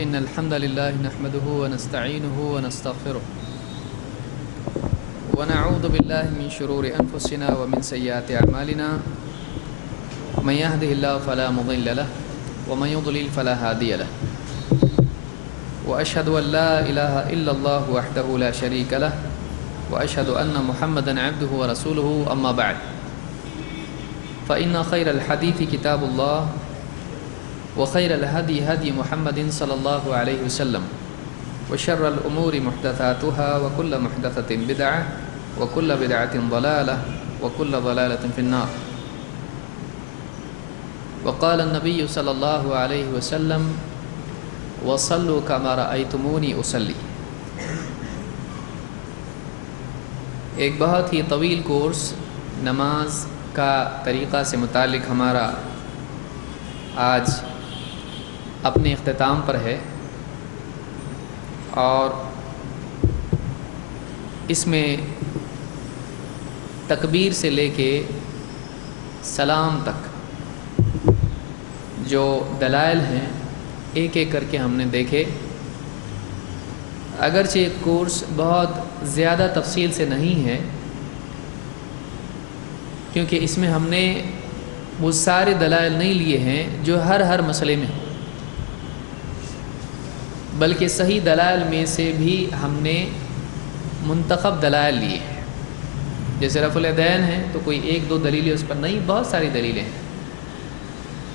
إن الحمد لله نحمده ونستعينه ونستغفره ونعوذ بالله من شرور أنفسنا ومن سيئات أعمالنا من يهده الله فلا مضل له ومن يضلل فلا هادي له وأشهد أن لا إله إلا الله وحده لا شريك له وأشهد أن محمدا عبده ورسوله أما بعد فإن خير الحديث كتاب الله وخير الهدي هدي محمد صلى الله عليه وسلم وشر الأمور محدثاتها وكل محدثة بدعة وكل بدعة ضلالة وكل ضلالة في النار. وقال النبي صلى الله عليه وسلم وصلوا كما رأيتموني أصلي. ایک بہت ہی طویل کورس نماز کا طریقہ سے متعلق ہمارا آج اپنے اختتام پر ہے، اور اس میں تکبیر سے لے کے سلام تک جو دلائل ہیں ایک ایک کر کے ہم نے دیکھے. اگرچہ کورس بہت زیادہ تفصیل سے نہیں ہے، کیونکہ اس میں ہم نے وہ سارے دلائل نہیں لیے ہیں جو ہر مسئلے میں، بلکہ صحیح دلائل میں سے بھی ہم نے منتخب دلائل لیے ہیں. جیسے رفع الیدین ہیں تو کوئی ایک دو دلیلیں اس پر نہیں، بہت ساری دلیلیں ہیں.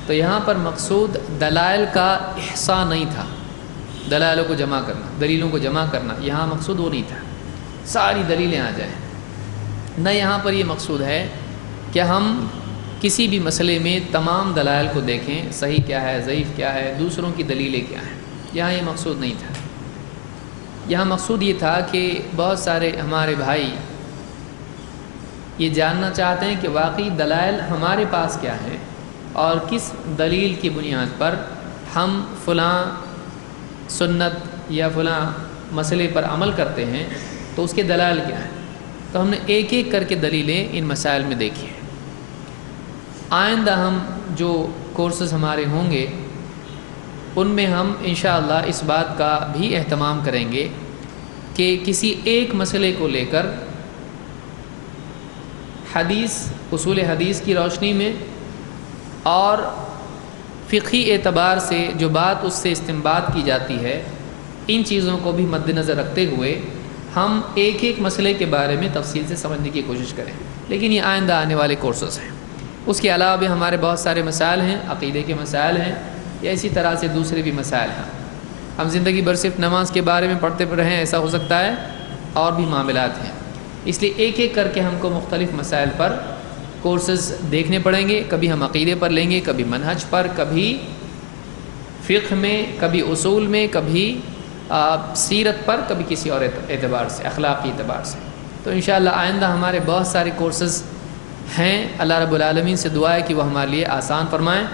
تو یہاں پر مقصود دلائل کا احصاء نہیں تھا، دلائلوں کو جمع کرنا، دلیلوں کو جمع کرنا، یہاں مقصود وہ نہیں تھا ساری دلیلیں آ جائیں. نہ یہاں پر یہ مقصود ہے کہ ہم کسی بھی مسئلے میں تمام دلائل کو دیکھیں، صحیح کیا ہے، ضعیف کیا ہے، دوسروں کی دلیلیں کیا ہیں. یہاں یہ مقصود نہیں تھا. یہاں مقصود یہ تھا کہ بہت سارے ہمارے بھائی یہ جاننا چاہتے ہیں کہ واقعی دلائل ہمارے پاس کیا ہیں اور کس دلیل کی بنیاد پر ہم فلاں سنت یا فلاں مسئلے پر عمل کرتے ہیں، تو اس کے دلائل کیا ہیں. تو ہم نے ایک ایک کر کے دلیلیں ان مسائل میں دیکھی ہیں. آئندہ ہم جو کورسز ہمارے ہوں گے ان میں ہم انشاءاللہ اس بات کا بھی اہتمام کریں گے کہ کسی ایک مسئلے کو لے کر حدیث، اصول حدیث کی روشنی میں اور فقہی اعتبار سے جو بات اس سے استنباط کی جاتی ہے، ان چیزوں کو بھی مد نظر رکھتے ہوئے ہم ایک ایک مسئلے کے بارے میں تفصیل سے سمجھنے کی کوشش کریں. لیکن یہ آئندہ آنے والے کورسز ہیں. اس کے علاوہ بھی ہمارے بہت سارے مسائل ہیں، عقیدے کے مسائل ہیں، یا اسی طرح سے دوسرے بھی مسائل ہیں. ہم زندگی بھر صرف نماز کے بارے میں پڑھتے رہیں ایسا ہو سکتا ہے، اور بھی معاملات ہیں. اس لیے ایک ایک کر کے ہم کو مختلف مسائل پر کورسز دیکھنے پڑیں گے. کبھی ہم عقیدے پر لیں گے، کبھی منہج پر، کبھی فقہ میں، کبھی اصول میں، کبھی سیرت پر، کبھی کسی اور اعتبار سے، اخلاقی اعتبار سے. تو انشاءاللہ آئندہ ہمارے بہت سارے کورسز ہیں. اللہ رب العالمین سے دعا ہے کہ وہ ہمارے لیے آسان فرمائیں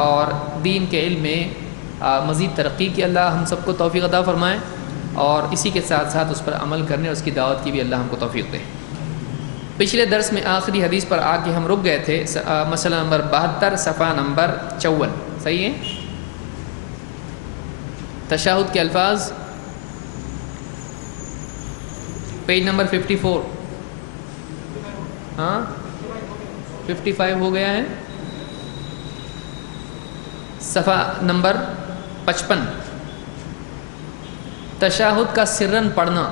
اور دین کے علم میں مزید ترقی کی اللہ ہم سب کو توفیق عطا فرمائیں، اور اسی کے ساتھ ساتھ اس پر عمل کرنے اور اس کی دعوت کی بھی اللہ ہم کو توفیق دے. پچھلے درس میں آخری حدیث پر آ کے ہم رک گئے تھے، مسئلہ نمبر 72 صفحہ نمبر 54. صحیح ہے؟ تشہد کے الفاظ پیج نمبر 54. ہاں 55 ہو گیا ہے. صفحہ نمبر 55. تشہد کا سرن پڑھنا.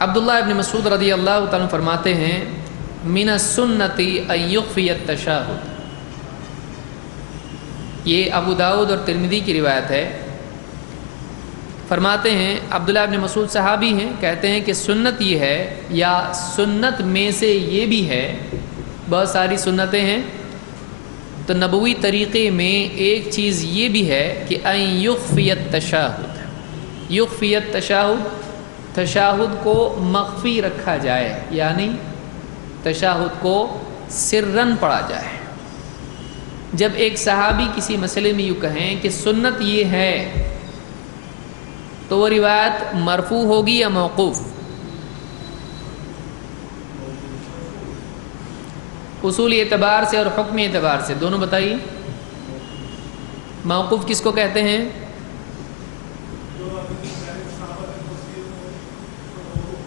عبداللہ ابن مسعود رضی اللہ تعالیٰ فرماتے ہیں من السنت ان یخفی التشہد. یہ ابو داؤد اور ترمذی کی روایت ہے. فرماتے ہیں عبداللہ ابن مسعود صحابی ہیں، کہتے ہیں کہ سنت یہ ہے، یا سنت میں سے یہ بھی ہے، بہت ساری سنتیں ہیں، تو نبوی طریقے میں ایک چیز یہ بھی ہے کہ ان یخفی التشہد. یخفی التشہد، تشہد کو مخفی رکھا جائے، یعنی تشہد کو سرن پڑھا جائے. جب ایک صحابی کسی مسئلے میں یوں کہیں کہ سنت یہ ہے، تو وہ روایت مرفوع ہوگی یا موقوف؟ اصولی اعتبار سے اور حکمی اعتبار سے دونوں بتائیے. موقوف کس کو کہتے ہیں؟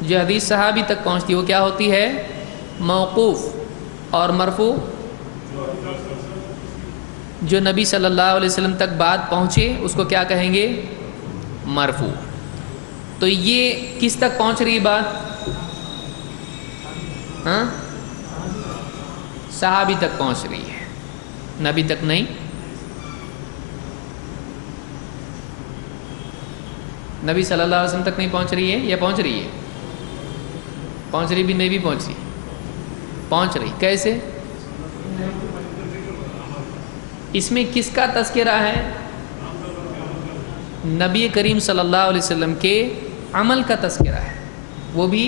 جو حدیث صحابی تک پہنچتی ہے وہ کیا ہوتی ہے؟ موقوف. اور مرفوع جو نبی صلی اللہ علیہ وسلم تک بات پہنچے اس کو کیا کہیں گے؟ مرفوع. تو یہ کس تک پہنچ رہی بات؟ ہاں، صحابی تک پہنچ رہی ہے، نبی تک نہیں. نبی صلی اللہ علیہ وسلم تک نہیں پہنچ رہی ہے یا پہنچ رہی ہے؟ پہنچ رہی بھی نہیں بھی پہنچ رہی، پہنچ رہی. کیسے؟ اس میں کس کا تذکرہ ہے؟ نبی کریم صلی اللہ علیہ وسلم کے عمل کا تذکرہ ہے. وہ بھی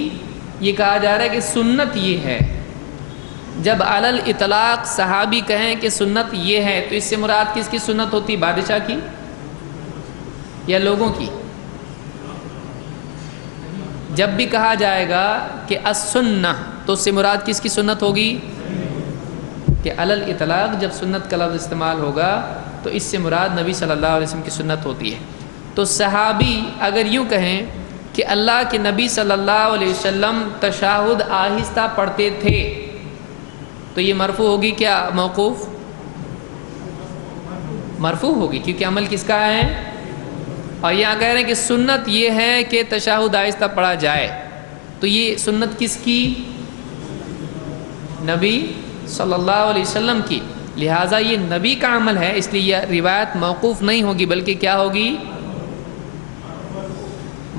یہ کہا جا رہا ہے کہ سنت یہ ہے. جب علی الاطلاق صحابی کہیں کہ سنت یہ ہے تو اس سے مراد کس کی سنت ہوتی؟ بادشاہ کی یا لوگوں کی؟ جب بھی کہا جائے گا کہ السنہ تو اس سے مراد کس کی سنت ہوگی؟ کہ علی الاطلاق جب سنت کا لفظ استعمال ہوگا تو اس سے مراد نبی صلی اللہ علیہ وسلم کی سنت ہوتی ہے. تو صحابی اگر یوں کہیں کہ اللہ کے نبی صلی اللہ علیہ وسلم تشہد آہستہ پڑھتے تھے تو یہ مرفوع ہوگی کیا موقوف؟ مرفوع ہوگی، کیونکہ عمل کس کا ہے؟ اور یہاں کہہ رہے ہیں کہ سنت یہ ہے کہ تشہد آہستہ پڑھا جائے، تو یہ سنت کس کی؟ نبی صلی اللہ علیہ وسلم کی. لہٰذا یہ نبی کا عمل ہے، اس لیے یہ روایت موقوف نہیں ہوگی بلکہ کیا ہوگی؟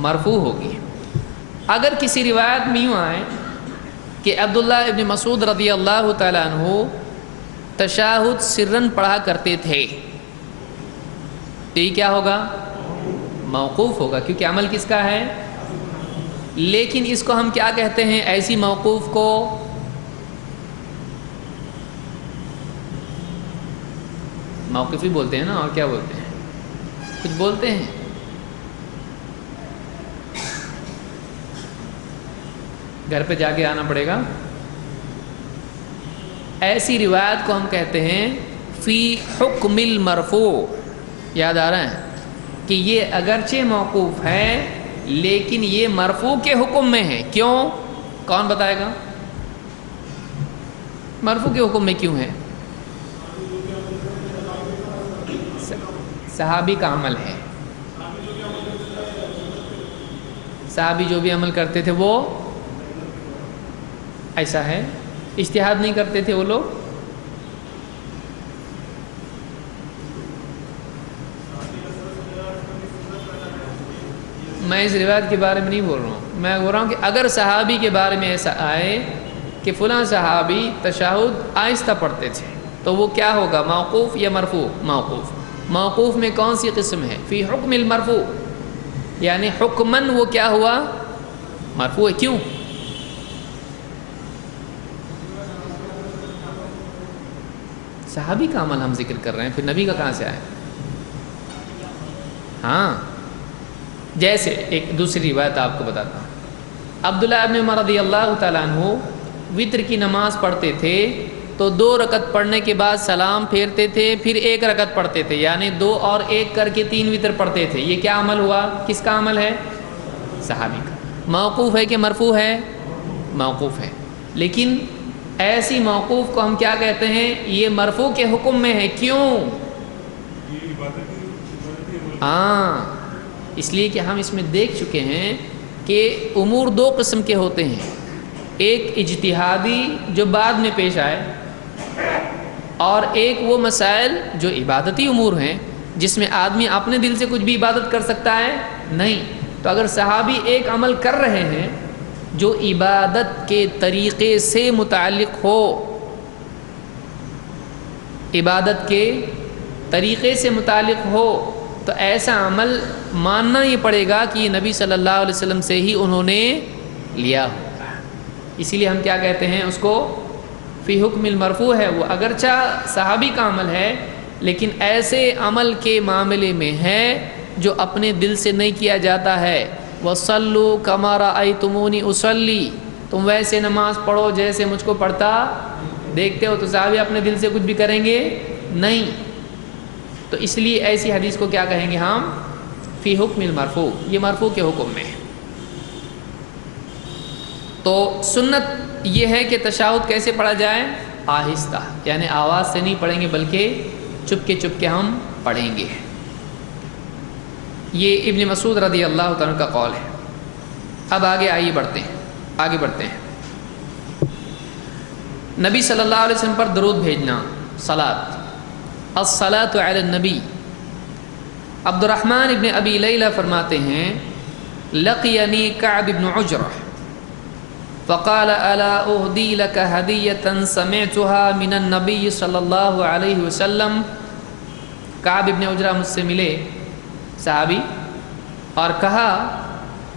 مرفوع ہوگی. اگر کسی روایت میں یوں آئے کہ عبداللہ ابن مسعود رضی اللہ تعالیٰ عنہ تشہد سرن پڑھا کرتے تھے تو یہ کیا ہوگا؟ موقوف ہوگا، کیونکہ عمل کس کا ہے؟ لیکن اس کو ہم کیا کہتے ہیں؟ ایسی موقوف کو موقفی بولتے ہیں نا، اور کیا بولتے ہیں؟ کچھ بولتے ہیں. گھر پہ جا کے آنا پڑے گا. ایسی روایت کو ہم کہتے ہیں فی حکم المرفوع. یاد آ رہا ہے کہ یہ اگرچہ موقوف ہے لیکن یہ مرفوع کے حکم میں ہے. کیوں؟ کون بتائے گا؟ مرفوع کے حکم میں کیوں ہے؟ صحابی کا عمل ہے. صحابی جو بھی عمل کرتے تھے وہ ایسا ہے، اجتہاد نہیں کرتے تھے وہ لوگ. میں اس روایت کے بارے میں نہیں بول رہا ہوں، میں بول رہا ہوں کہ اگر صحابی کے بارے میں ایسا آئے کہ فلاں صحابی تشہد آہستہ پڑھتے تھے تو وہ کیا ہوگا؟ موقوف یا مرفوع؟ موقوف. موقوف میں کون سی قسم ہے؟ فی حکم المرفوع، یعنی حکماً وہ کیا ہوا؟ مرفوع. کیوں؟ صحابی کا عمل ہم ذکر کر رہے ہیں، پھر نبی کا کہاں سے آئے؟ ہاں، جیسے ایک دوسری روایت آپ کو بتاتا ہوں. عبداللہ ابن عمر رضی اللہ تعالیٰ عنہ وتر کی نماز پڑھتے تھے تو 2 رکعت پڑھنے کے بعد سلام پھیرتے تھے، پھر 1 رکعت پڑھتے تھے، یعنی 2 اور 1 کر کے 3 وتر پڑھتے تھے. یہ کیا عمل ہوا؟ کس کا عمل ہے؟ صحابی کا. موقوف ہے کہ مرفوع ہے؟ موقوف ہے. لیکن ایسی موقوف کو ہم کیا کہتے ہیں؟ یہ مرفوع کے حکم میں ہے. کیوں؟ ہاں، اس لیے کہ ہم اس میں دیکھ چکے ہیں کہ امور 2 قسم کے ہوتے ہیں. ایک اجتہادی جو بعد میں پیش آئے، اور ایک وہ مسائل جو عبادتی امور ہیں جس میں آدمی اپنے دل سے کچھ بھی عبادت کر سکتا ہے نہیں. تو اگر صحابی ایک عمل کر رہے ہیں جو عبادت کے طریقے سے متعلق ہو، عبادت کے طریقے سے متعلق ہو، تو ایسا عمل ماننا یہ پڑے گا کہ یہ نبی صلی اللہ علیہ وسلم سے ہی انہوں نے لیا ہوگا. اسی لیے ہم کیا کہتے ہیں اس کو؟ فی حکم المرفوع ہے. وہ اگرچہ صحابی کا عمل ہے لیکن ایسے عمل کے معاملے میں ہے جو اپنے دل سے نہیں کیا جاتا ہے. وَصَلُّوا كَمَا رَأَيْتُمُونِي أُصَلِّي، تم ویسے نماز پڑھو جیسے مجھ کو پڑھتا دیکھتے ہو. تو صحابی اپنے دل سے کچھ بھی کریں گے نہیں. تو اس لیے ایسی حدیث کو کیا کہیں گے ہم؟ فی حکم المرفوع. یہ مرفوع کے حکم میں ہے. تو سنت یہ ہے کہ تشہد کیسے پڑھا جائے؟ آہستہ، یعنی آواز سے نہیں پڑھیں گے بلکہ چپ کے ہم پڑھیں گے۔ یہ ابن مسعود رضی اللہ تعالیٰ کا قول ہے۔ اب آگے بڑھتے ہیں۔ نبی صلی اللہ علیہ وسلم پر درود بھیجنا، صلاۃ، الصلاۃ علی النبی۔ عبد الرحمن ابن ابی لیلہ فرماتے ہیں لقینی کعب بن عجرہ فقال الا اہدی لک ہدیۃ سمعتها من النبی صلی اللہ علیہ وسلم۔ کعب ابن عجرہ مجھ سے ملے، صحابی، اور کہا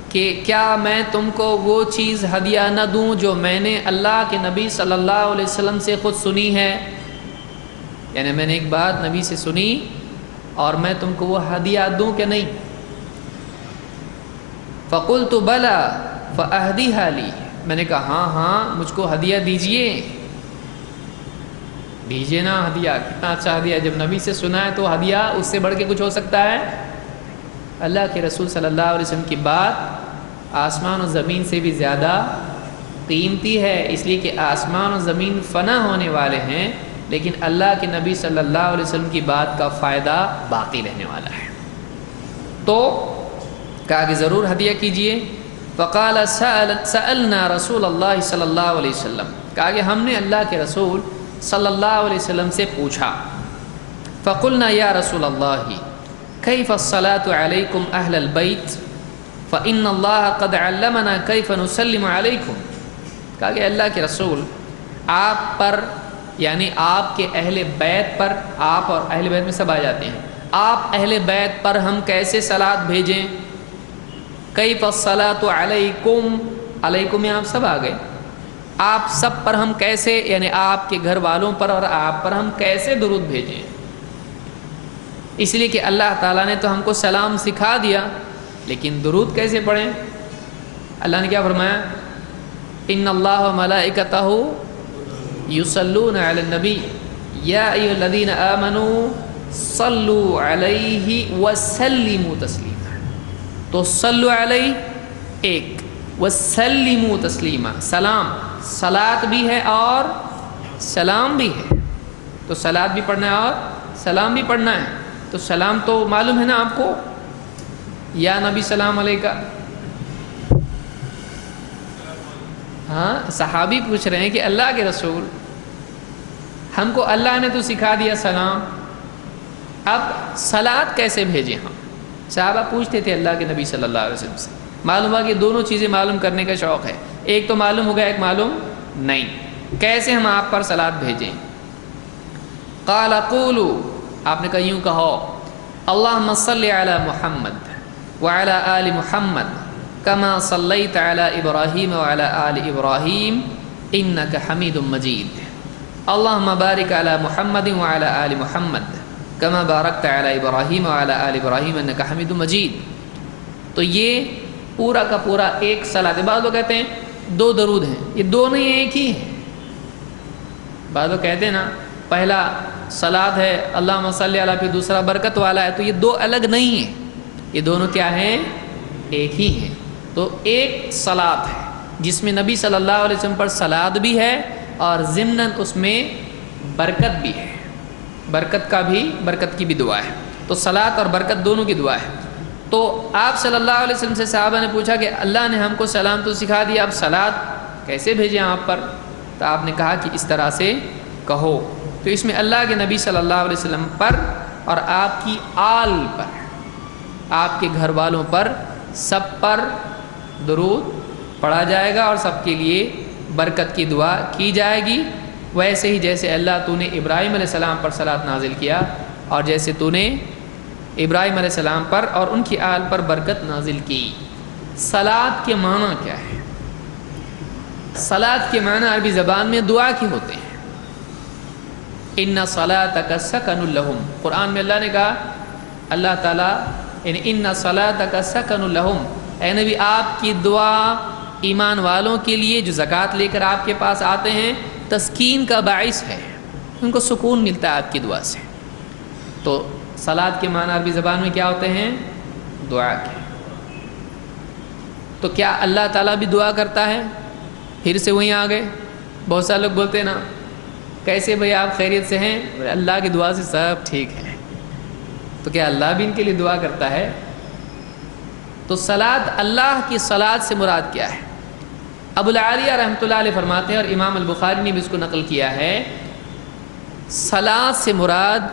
کہ کیا میں تم کو وہ چیز ہدیہ نہ دوں جو میں نے اللہ کے نبی صلی اللہ علیہ وسلم سے خود سنی ہے، یعنی میں نے ایک بات نبی سے سنی اور میں تم کو وہ ہدیہ دوں کہ نہیں؟ فقلت بلا فاہدیھا لی، میں نے کہا ہاں مجھ کو ہدیہ دیجئے نا ہدیہ۔ کتنا اچھا ہدیہ، جب نبی سے سنا ہے تو ہدیہ اس سے بڑھ کے کچھ ہو سکتا ہے؟ اللہ کے رسول صلی اللہ علیہ وسلم کی بات آسمان و زمین سے بھی زیادہ قیمتی ہے، اس لیے کہ آسمان و زمین فنا ہونے والے ہیں لیکن اللہ کے نبی صلی اللہ علیہ وسلم کی بات کا فائدہ باقی رہنے والا ہے۔ تو کہا کہ ضرور ہدیہ کیجئے۔ فقال سألنا رسول اللہ صلی اللہ علیہ وسلم، کہا کہ ہم نے اللہ کے رسول صلی اللہ علیہ وسلم سے پوچھا۔ فقلنا یا رسول اللہ کیف الصلاة علیکم اہل البیت فإن اللہ قد علمنا کیف نسلم علیکم۔ کہا کہ اللہ کے رسول آپ پر، یعنی آپ کے اہل بیت پر، آپ اور اہل بیت میں سب آ جاتے ہیں، آپ اہل بیت پر ہم کیسے صلاۃ بھیجیں؟ کیف الصلاۃ علیکم، علیکم میں آپ سب آ گئے، آپ سب پر ہم کیسے، یعنی آپ کے گھر والوں پر اور آپ پر ہم کیسے درود بھیجیں؟ اس لیے کہ اللہ تعالیٰ نے تو ہم کو سلام سکھا دیا، لیکن درود کیسے پڑھیں؟ اللہ نے کیا فرمایا؟ ان اللہ و ملائکتہ یصلون علی النبی یا ایھا الذین آمنوا صلوا علیہ وسلموا تسلیما۔ تو صلوا علیہ ایک، وسلموا تسلیما، سلام، صلاۃ بھی ہے اور سلام بھی ہے، تو صلاۃ بھی پڑھنا ہے اور سلام بھی پڑھنا ہے۔ تو سلام تو معلوم ہے نا آپ کو، یا نبی سلام علیکہ۔ ہاں صحابی پوچھ رہے ہیں کہ اللہ کے رسول ہم کو اللہ نے تو سکھا دیا سلام، اب صلاۃ کیسے بھیجیں ہم؟ صحابہ پوچھتے تھے اللہ کے نبی صلی اللہ علیہ وسلم سے۔ معلوم ہوا کہ دونوں چیزیں معلوم کرنے کا شوق ہے، ایک تو معلوم ہو گیا، ایک معلوم نہیں، کیسے ہم آپ پر صلاۃ بھیجیں؟ قال قولوا، آپ نے کہا یوں کہو، اللہم صلی علی محمد وعلی آل محمد کما صلیت علی ابراہیم وعلی آل ابراہیم انک حمید مجید، اللہم بارک علی محمد وعلی آل محمد کما بارکت علی ابراہیم وعلی آل ابراہیم انک حمید مجید۔ تو یہ پورا کا پورا ایک صلاۃ ہے۔ بعض لوگ کہتے ہیں دو درود ہیں، یہ دونوں ایک ہی ہیں۔ بعض لوگ کہتے ہیں نا پہلا صلاۃ ہے اللہم صلی علی، پھر دوسرا برکت والا ہے، تو یہ دو الگ نہیں ہیں، یہ دونوں کیا ہیں؟ ایک ہی ہیں۔ تو ایک صلاۃ ہے جس میں نبی صلی اللہ علیہ وسلم پر صلاۃ بھی ہے اور ضمناً اس میں برکت بھی ہے، برکت کی بھی دعا ہے۔ تو صلاۃ اور برکت دونوں کی دعا ہے۔ تو آپ صلی اللہ علیہ وسلم سے صحابہ نے پوچھا کہ اللہ نے ہم کو سلام تو سکھا دیا، اب صلاۃ کیسے بھیجیں آپ پر؟ تو آپ نے کہا کہ اس طرح سے کہو۔ تو اس میں اللہ کے نبی صلی اللہ علیہ وسلم پر اور آپ کی آل پر، آپ کے گھر والوں پر، سب پر درود پڑھا جائے گا اور سب کے لیے برکت کی دعا کی جائے گی، ویسے ہی جیسے اللہ تو نے ابراہیم علیہ السلام پر صلاۃ نازل کیا اور جیسے تو نے ابراہیم علیہ السلام پر اور ان کی آل پر برکت نازل کی۔ صلاۃ کے معنی کیا ہے؟ صلاۃ کے معنی عربی زبان میں دعا کے ہوتے ہیں۔ ان صلاتک سکن لہم، قرآن میں اللہ نے کہا، اللہ تعالیٰ یعنی ان صلاتک سکن لہم، اے نبی آپ کی دعا ایمان والوں کے لیے جو زکوٰۃ لے کر آپ کے پاس آتے ہیں تسکین کا باعث ہے، ان کو سکون ملتا ہے آپ کی دعا سے۔ تو صلاۃ کے معنی عربی زبان میں کیا ہوتے ہیں؟ دعا کے۔ تو کیا اللہ تعالیٰ بھی دعا کرتا ہے؟ پھر سے وہیں آ گئے. بہت سارے لوگ بولتے ہیں نا کیسے بھائی آپ خیریت سے ہیں؟ اللہ کی دعا سے سب ٹھیک ہے. تو کیا اللہ بھی ان کے لیے دعا کرتا ہے؟ تو صلاۃ، اللہ کی صلاۃ سے مراد کیا ہے؟ ابو العالیہ رحمۃ اللہ علیہ فرماتے ہیں، اور امام البخاری نے بھی اس کو نقل کیا ہے، صلاۃ سے مراد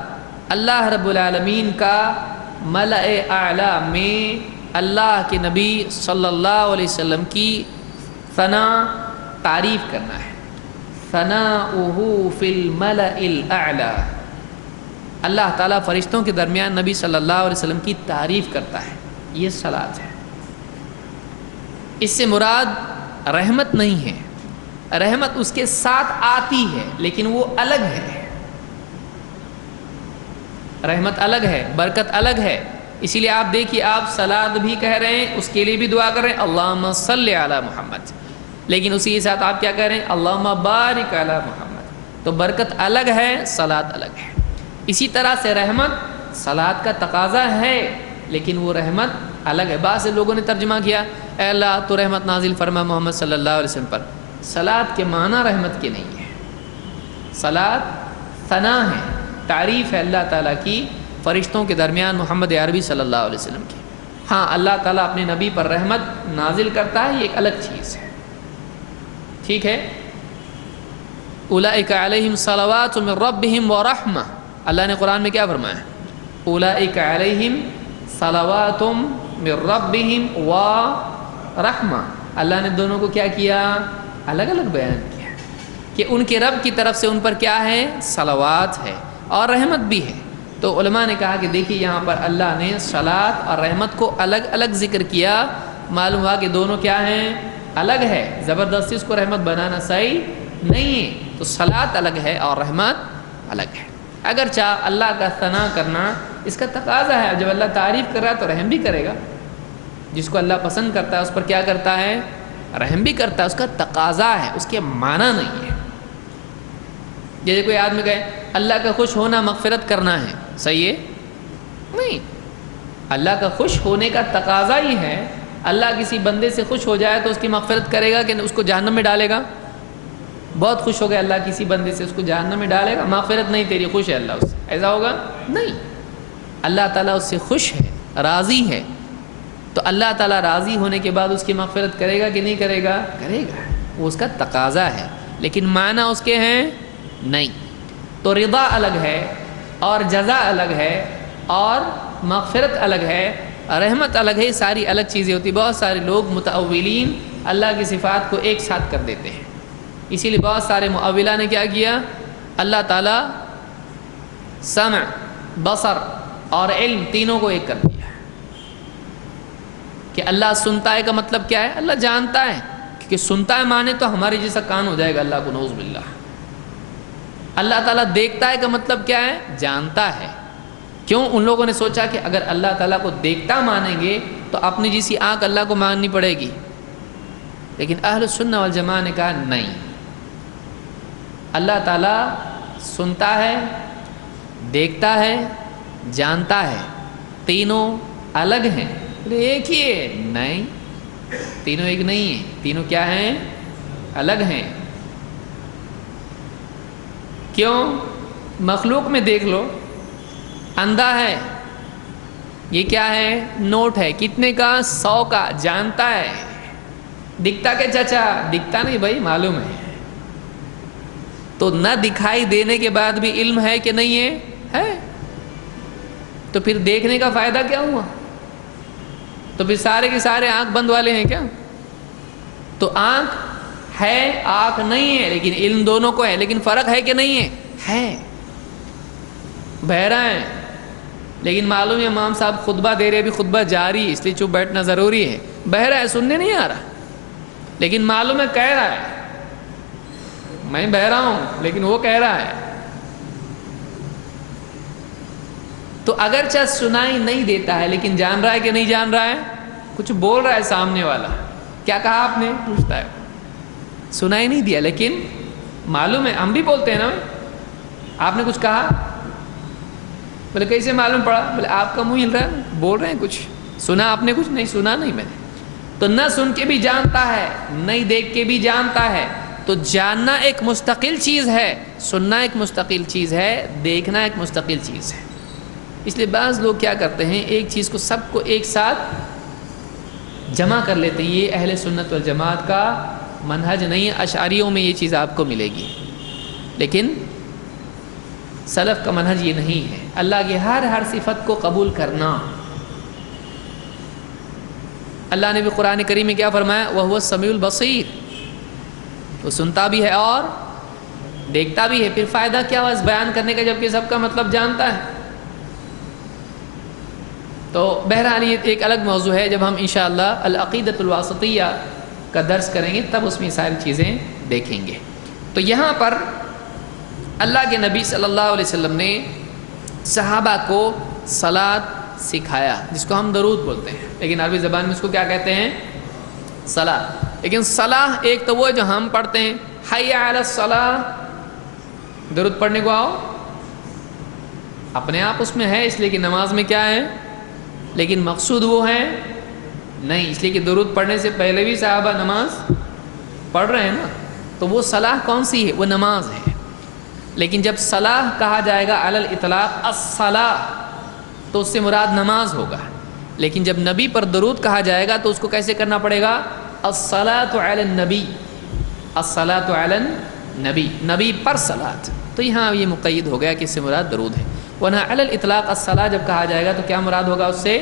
اللہ رب العالمین کا ملأ اعلیٰ میں اللہ کے نبی صلی اللہ علیہ وسلم کی ثنا، تعریف کرنا ہے. ثناؤہ فی الملأ الاعلیٰ، اللہ تعالیٰ فرشتوں کے درمیان نبی صلی اللہ علیہ وسلم کی تعریف کرتا ہے. یہ صلاۃ ہے. اس سے مراد رحمت نہیں ہے، رحمت اس کے ساتھ آتی ہے لیکن وہ الگ ہے. رحمت الگ ہے، برکت الگ ہے. اسی لیے آپ دیکھیے، آپ صلاۃ بھی کہہ رہے ہیں، اس کے لیے بھی دعا کر رہے ہیں اللہم صلی علی محمد، لیکن اسی کے ساتھ آپ کیا کہہ رہے ہیں اللہم بارک علی محمد. تو برکت الگ ہے، صلاۃ الگ ہے. اسی طرح سے رحمت، صلاۃ کا تقاضا ہے لیکن وہ رحمت الگ ہے. بعض لوگوں نے ترجمہ کیا اے اللہ تو رحمت نازل فرما محمد صلی اللہ علیہ وسلم پر. صلاۃ کے معنی رحمت کے نہیں ہے. صلاۃ ثنا ہے، تعریف ہے اللہ تعالیٰ کی فرشتوں کے درمیان محمد عربی صلی اللہ علیہ وسلم کی. ہاں اللہ تعالیٰ اپنے نبی پر رحمت نازل کرتا ہے، یہ ایک الگ چیز ہے. ٹھیک ہے. اولئک علیہم صلوات من ربہم ورحمہ، اللہ نے قرآن میں کیا فرمایا؟ اولئک علیہم صلوات من ربہم ورحمہ. اللہ نے دونوں کو کیا کیا؟ الگ الگ بیان کیا کہ ان کے رب کی طرف سے ان پر کیا ہے؟ صلوات ہے اور رحمت بھی ہے. تو علماء نے کہا کہ دیکھیے یہاں پر اللہ نے صلاۃ اور رحمت کو الگ الگ ذکر کیا. معلوم ہوا کہ دونوں کیا ہیں؟ الگ ہے. زبردستی اس کو رحمت بنانا صحیح نہیں ہے. تو صلاۃ الگ ہے اور رحمت الگ ہے. اگرچہ اللہ کا ثنا کرنا اس کا تقاضا ہے. جب اللہ تعریف کر رہا ہے تو رحم بھی کرے گا. جس کو اللہ پسند کرتا ہے اس پر کیا کرتا ہے؟ رحم بھی کرتا ہے. اس کا تقاضا ہے، اس کے معنی نہیں ہے. جیسے کوئی آدمی کہے اللہ کا خوش ہونا مغفرت کرنا ہے، صحیح ہے؟ نہیں. اللہ کا خوش ہونے کا تقاضا ہی ہے. اللہ کسی بندے سے خوش ہو جائے تو اس کی مغفرت کرے گا کہ اس کو جہنم میں ڈالے گا؟ بہت خوش ہو گیا اللہ کسی بندے سے، اس کو جہنم میں ڈالے گا؟ مغفرت نہیں، تیری خوش ہے اللہ اس سے، ایسا ہوگا؟ نہیں. اللہ تعالیٰ اس سے خوش ہے، راضی ہے. تو اللہ تعالیٰ راضی ہونے کے بعد اس کی مغفرت کرے گا کہ نہیں کرے گا؟ کرے گا. وہ اس کا تقاضا ہے لیکن معنی اس کے ہیں نہیں. تو رضا الگ ہے اور جزا الگ ہے اور مغفرت الگ ہے، رحمت الگ ہے. ساری الگ چیزیں ہوتی. بہت سارے لوگ متأولین اللہ کی صفات کو ایک ساتھ کر دیتے ہیں. اسی لیے بہت سارے مؤولہ نے کیا کیا؟ اللہ تعالیٰ سمع، بصر اور علم تینوں کو ایک کر دیا کہ اللہ سنتا ہے کا مطلب کیا ہے؟ اللہ جانتا ہے. کیونکہ سنتا ہے مانے تو ہمارے جیسا کان ہو جائے گا اللہ کو، نعوذ باللہ. اللہ تعالیٰ دیکھتا ہے کا مطلب کیا ہے؟ جانتا ہے. کیوں؟ ان لوگوں نے سوچا کہ اگر اللہ تعالیٰ کو دیکھتا مانیں گے تو اپنی جیسی آنکھ اللہ کو ماننی پڑے گی. لیکن اہل السنہ والجماعہ نے کہا نہیں، اللہ تعالیٰ سنتا ہے، دیکھتا ہے، جانتا ہے. تینوں الگ ہیں. ایک ہی ہے؟ نہیں، تینوں ایک نہیں ہیں. تینوں کیا ہیں؟ الگ ہیں. کیوں؟ مخلوق میں دیکھ لو، اندھا ہے، یہ کیا ہے؟ نوٹ ہے. کتنے کا؟ 100 کا. جانتا ہے. دکھتا کہ چچا؟ دکھتا نہیں بھائی، معلوم ہے. تو نہ دکھائی دینے کے بعد بھی علم ہے کہ نہیں ہے؟ ہے. تو پھر دیکھنے کا فائدہ کیا ہوا؟ تو پھر سارے کے سارے آنکھ بند والے ہیں کیا؟ تو آنکھ ہے، آنکھ نہیں ہے، لیکن علم دونوں کو ہے. لیکن فرق ہے کہ نہیں ہے؟ ہے. بہرا ہے لیکن معلوم ہے امام صاحب خطبہ دے رہے، بھی خطبہ جاری، اس لیے چپ بیٹھنا ضروری ہے. بہرا ہے، سننے نہیں آ رہا، لیکن معلوم ہے کہہ رہا ہے. میں بہ رہا ہوں لیکن وہ کہہ رہا ہے. تو اگرچہ سنائی نہیں دیتا ہے لیکن جان رہا ہے کہ نہیں جان رہا ہے؟ کچھ بول رہا ہے سامنے والا. کیا کہا آپ نے؟ پوچھتا ہے. سنائی نہیں دیا لیکن معلوم ہے. ہم بھی بولتے ہیں نا، آپ نے کچھ کہا، بولے کیسے معلوم پڑا؟ بولے آپ کا منہ ہل رہا ہے، بول رہے ہیں کچھ. سنا آپ نے کچھ؟ نہیں سنا نہیں میں نے. تو نہ سن کے بھی جانتا ہے، نہیں دیکھ کے بھی جانتا ہے. تو جاننا ایک مستقل چیز ہے، سننا ایک مستقل چیز ہے، دیکھنا ایک مستقل چیز ہے. اس لیے بعض لوگ کیا کرتے ہیں، ایک چیز کو سب کو ایک ساتھ جمع کر لیتے ہیں. یہ اہل سنت والجماعت کا منہج نہیں ہے. اشعریوں میں یہ چیز آپ کو ملے گی، لیکن سلف کا منہج یہ نہیں ہے. اللہ کی ہر صفت کو قبول کرنا. اللہ نے بھی قرآن کریم میں کیا فرمایا؟ وَهُوَ السَّمِيعُ الْبَصِيرُ، وہ سنتا بھی ہے اور دیکھتا بھی ہے. پھر فائدہ کیا ہوا اس بیان کرنے کا جبکہ سب کا مطلب جانتا ہے؟ تو بہرحال یہ ایک الگ موضوع ہے. جب ہم انشاءاللہ العقیدۃ الواسطیہ کا درس کریں گے تب اس میں ساری چیزیں دیکھیں گے. تو یہاں پر اللہ کے نبی صلی اللہ علیہ وسلم نے صحابہ کو صلاۃ سکھایا، جس کو ہم درود بولتے ہیں، لیکن عربی زبان میں اس کو کیا کہتے ہیں؟ صلاۃ. لیکن صلاح ایک تو وہ جو ہم پڑھتے ہیں، حی علی الصلاۃ، درود پڑھنے کو آؤ، اپنے آپ اس میں ہے اس لیے کہ نماز میں کیا ہے، لیکن مقصود وہ ہے نہیں، اس لیے کہ درود پڑھنے سے پہلے بھی صحابہ نماز پڑھ رہے ہیں نا. تو وہ صلاح کون سی ہے؟ وہ نماز ہے. لیکن جب صلاح کہا جائے گا علی الاطلاق الصلاۃ، تو اس سے مراد نماز ہوگا. لیکن جب نبی پر درود کہا جائے گا تو اس کو کیسے کرنا پڑے گا؟ الصلاۃ علی النبی، الصلاۃ علی النبی، نبی پر صلاۃ. تو یہاں یہ مقید ہو گیا کہ اس سے مراد درود ہے. ورنہ علی الاطلاق الصلاۃ جب کہا جائے گا تو کیا مراد ہوگا اس سے؟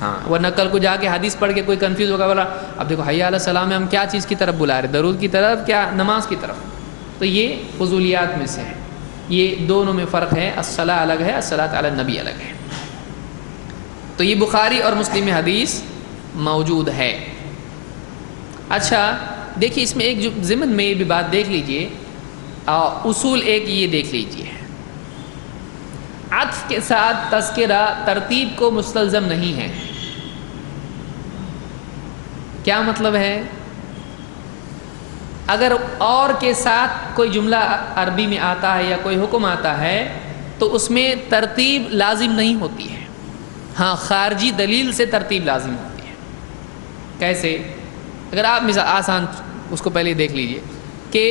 ہاں، ورنہ کل کو جا کے حدیث پڑھ کے کوئی کنفیوز ہوگا، بولا اب دیکھو حی علی الصلاۃ میں ہم کیا چیز کی طرف بلا رہے، درود کی طرف کیا نماز کی طرف؟ تو یہ فضولیات میں سے ہے. یہ دونوں میں فرق ہے، الصلاۃ الگ ہے، الصلاۃ علی النبی الگ ہے. تو یہ بخاری اور مسلم میں حدیث موجود ہے. اچھا دیکھیے، اس میں ایک جو ضمن میں یہ بھی بات دیکھ لیجئے، اصول ایک یہ دیکھ لیجئے، عطف کے ساتھ تذکرہ ترتیب کو مستلزم نہیں ہے. کیا مطلب ہے؟ اگر اور کے ساتھ کوئی جملہ عربی میں آتا ہے یا کوئی حکم آتا ہے تو اس میں ترتیب لازم نہیں ہوتی ہے. ہاں، خارجی دلیل سے ترتیب لازم ہوتی ہے. کیسے؟ اگر آپ مثال آسان اس کو پہلے دیکھ لیجئے کہ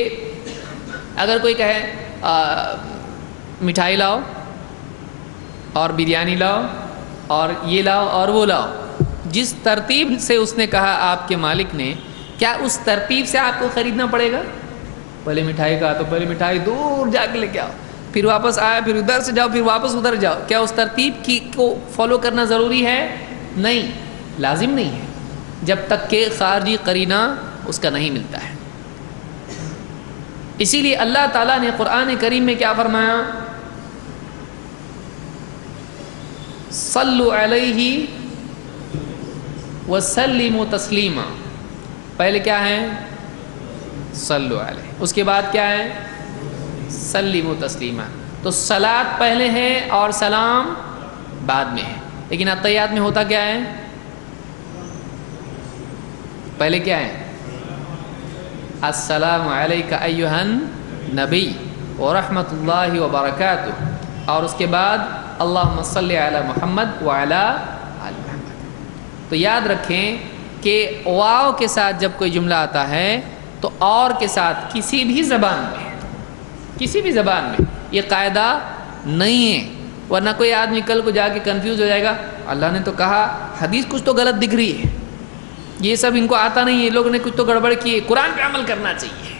اگر کوئی کہے مٹھائی لاؤ اور بریانی لاؤ اور یہ لاؤ اور وہ لاؤ، جس ترتیب سے اس نے کہا آپ کے مالک نے، کیا اس ترتیب سے آپ کو خریدنا پڑے گا؟ پہلے مٹھائی کا تو پہلے مٹھائی دور جا کے لے کے آؤ، پھر واپس آیا، پھر ادھر سے جاؤ، پھر واپس ادھر جاؤ. کیا اس ترتیب کی کو فالو کرنا ضروری ہے؟ نہیں، لازم نہیں ہے، جب تک کہ خارجی قرینہ اس کا نہیں ملتا ہے. اسی لیے اللہ تعالیٰ نے قرآن کریم میں کیا فرمایا؟ صلوا علیہ وسلموا تسلیما. پہلے کیا ہے؟ صلوا علیہ، اس کے بعد کیا ہے؟ سلموا تسلیما. تو صلاۃ پہلے ہے اور سلام بعد میں ہے. لیکن اتحیات میں ہوتا کیا ہے؟ پہلے کیا ہے؟ السلام علیک ایھا النبی ورحمۃ اللہ وبرکاتہ، اور اس کے بعد اللہم صلی علی محمد وعلی آل محمد. تو یاد رکھیں کہ واو کے ساتھ جب کوئی جملہ آتا ہے تو اور کے ساتھ کسی بھی زبان میں یہ قاعدہ نہیں ہے. ورنہ کوئی آدمی کل کو جا کے کنفیوز ہو جائے گا، اللہ نے تو کہا، حدیث کچھ تو غلط دکھ رہی ہے، یہ سب ان کو آتا نہیں ہے، لوگ نے کچھ تو گڑبڑ کی ہے، قرآن پہ عمل کرنا چاہیے.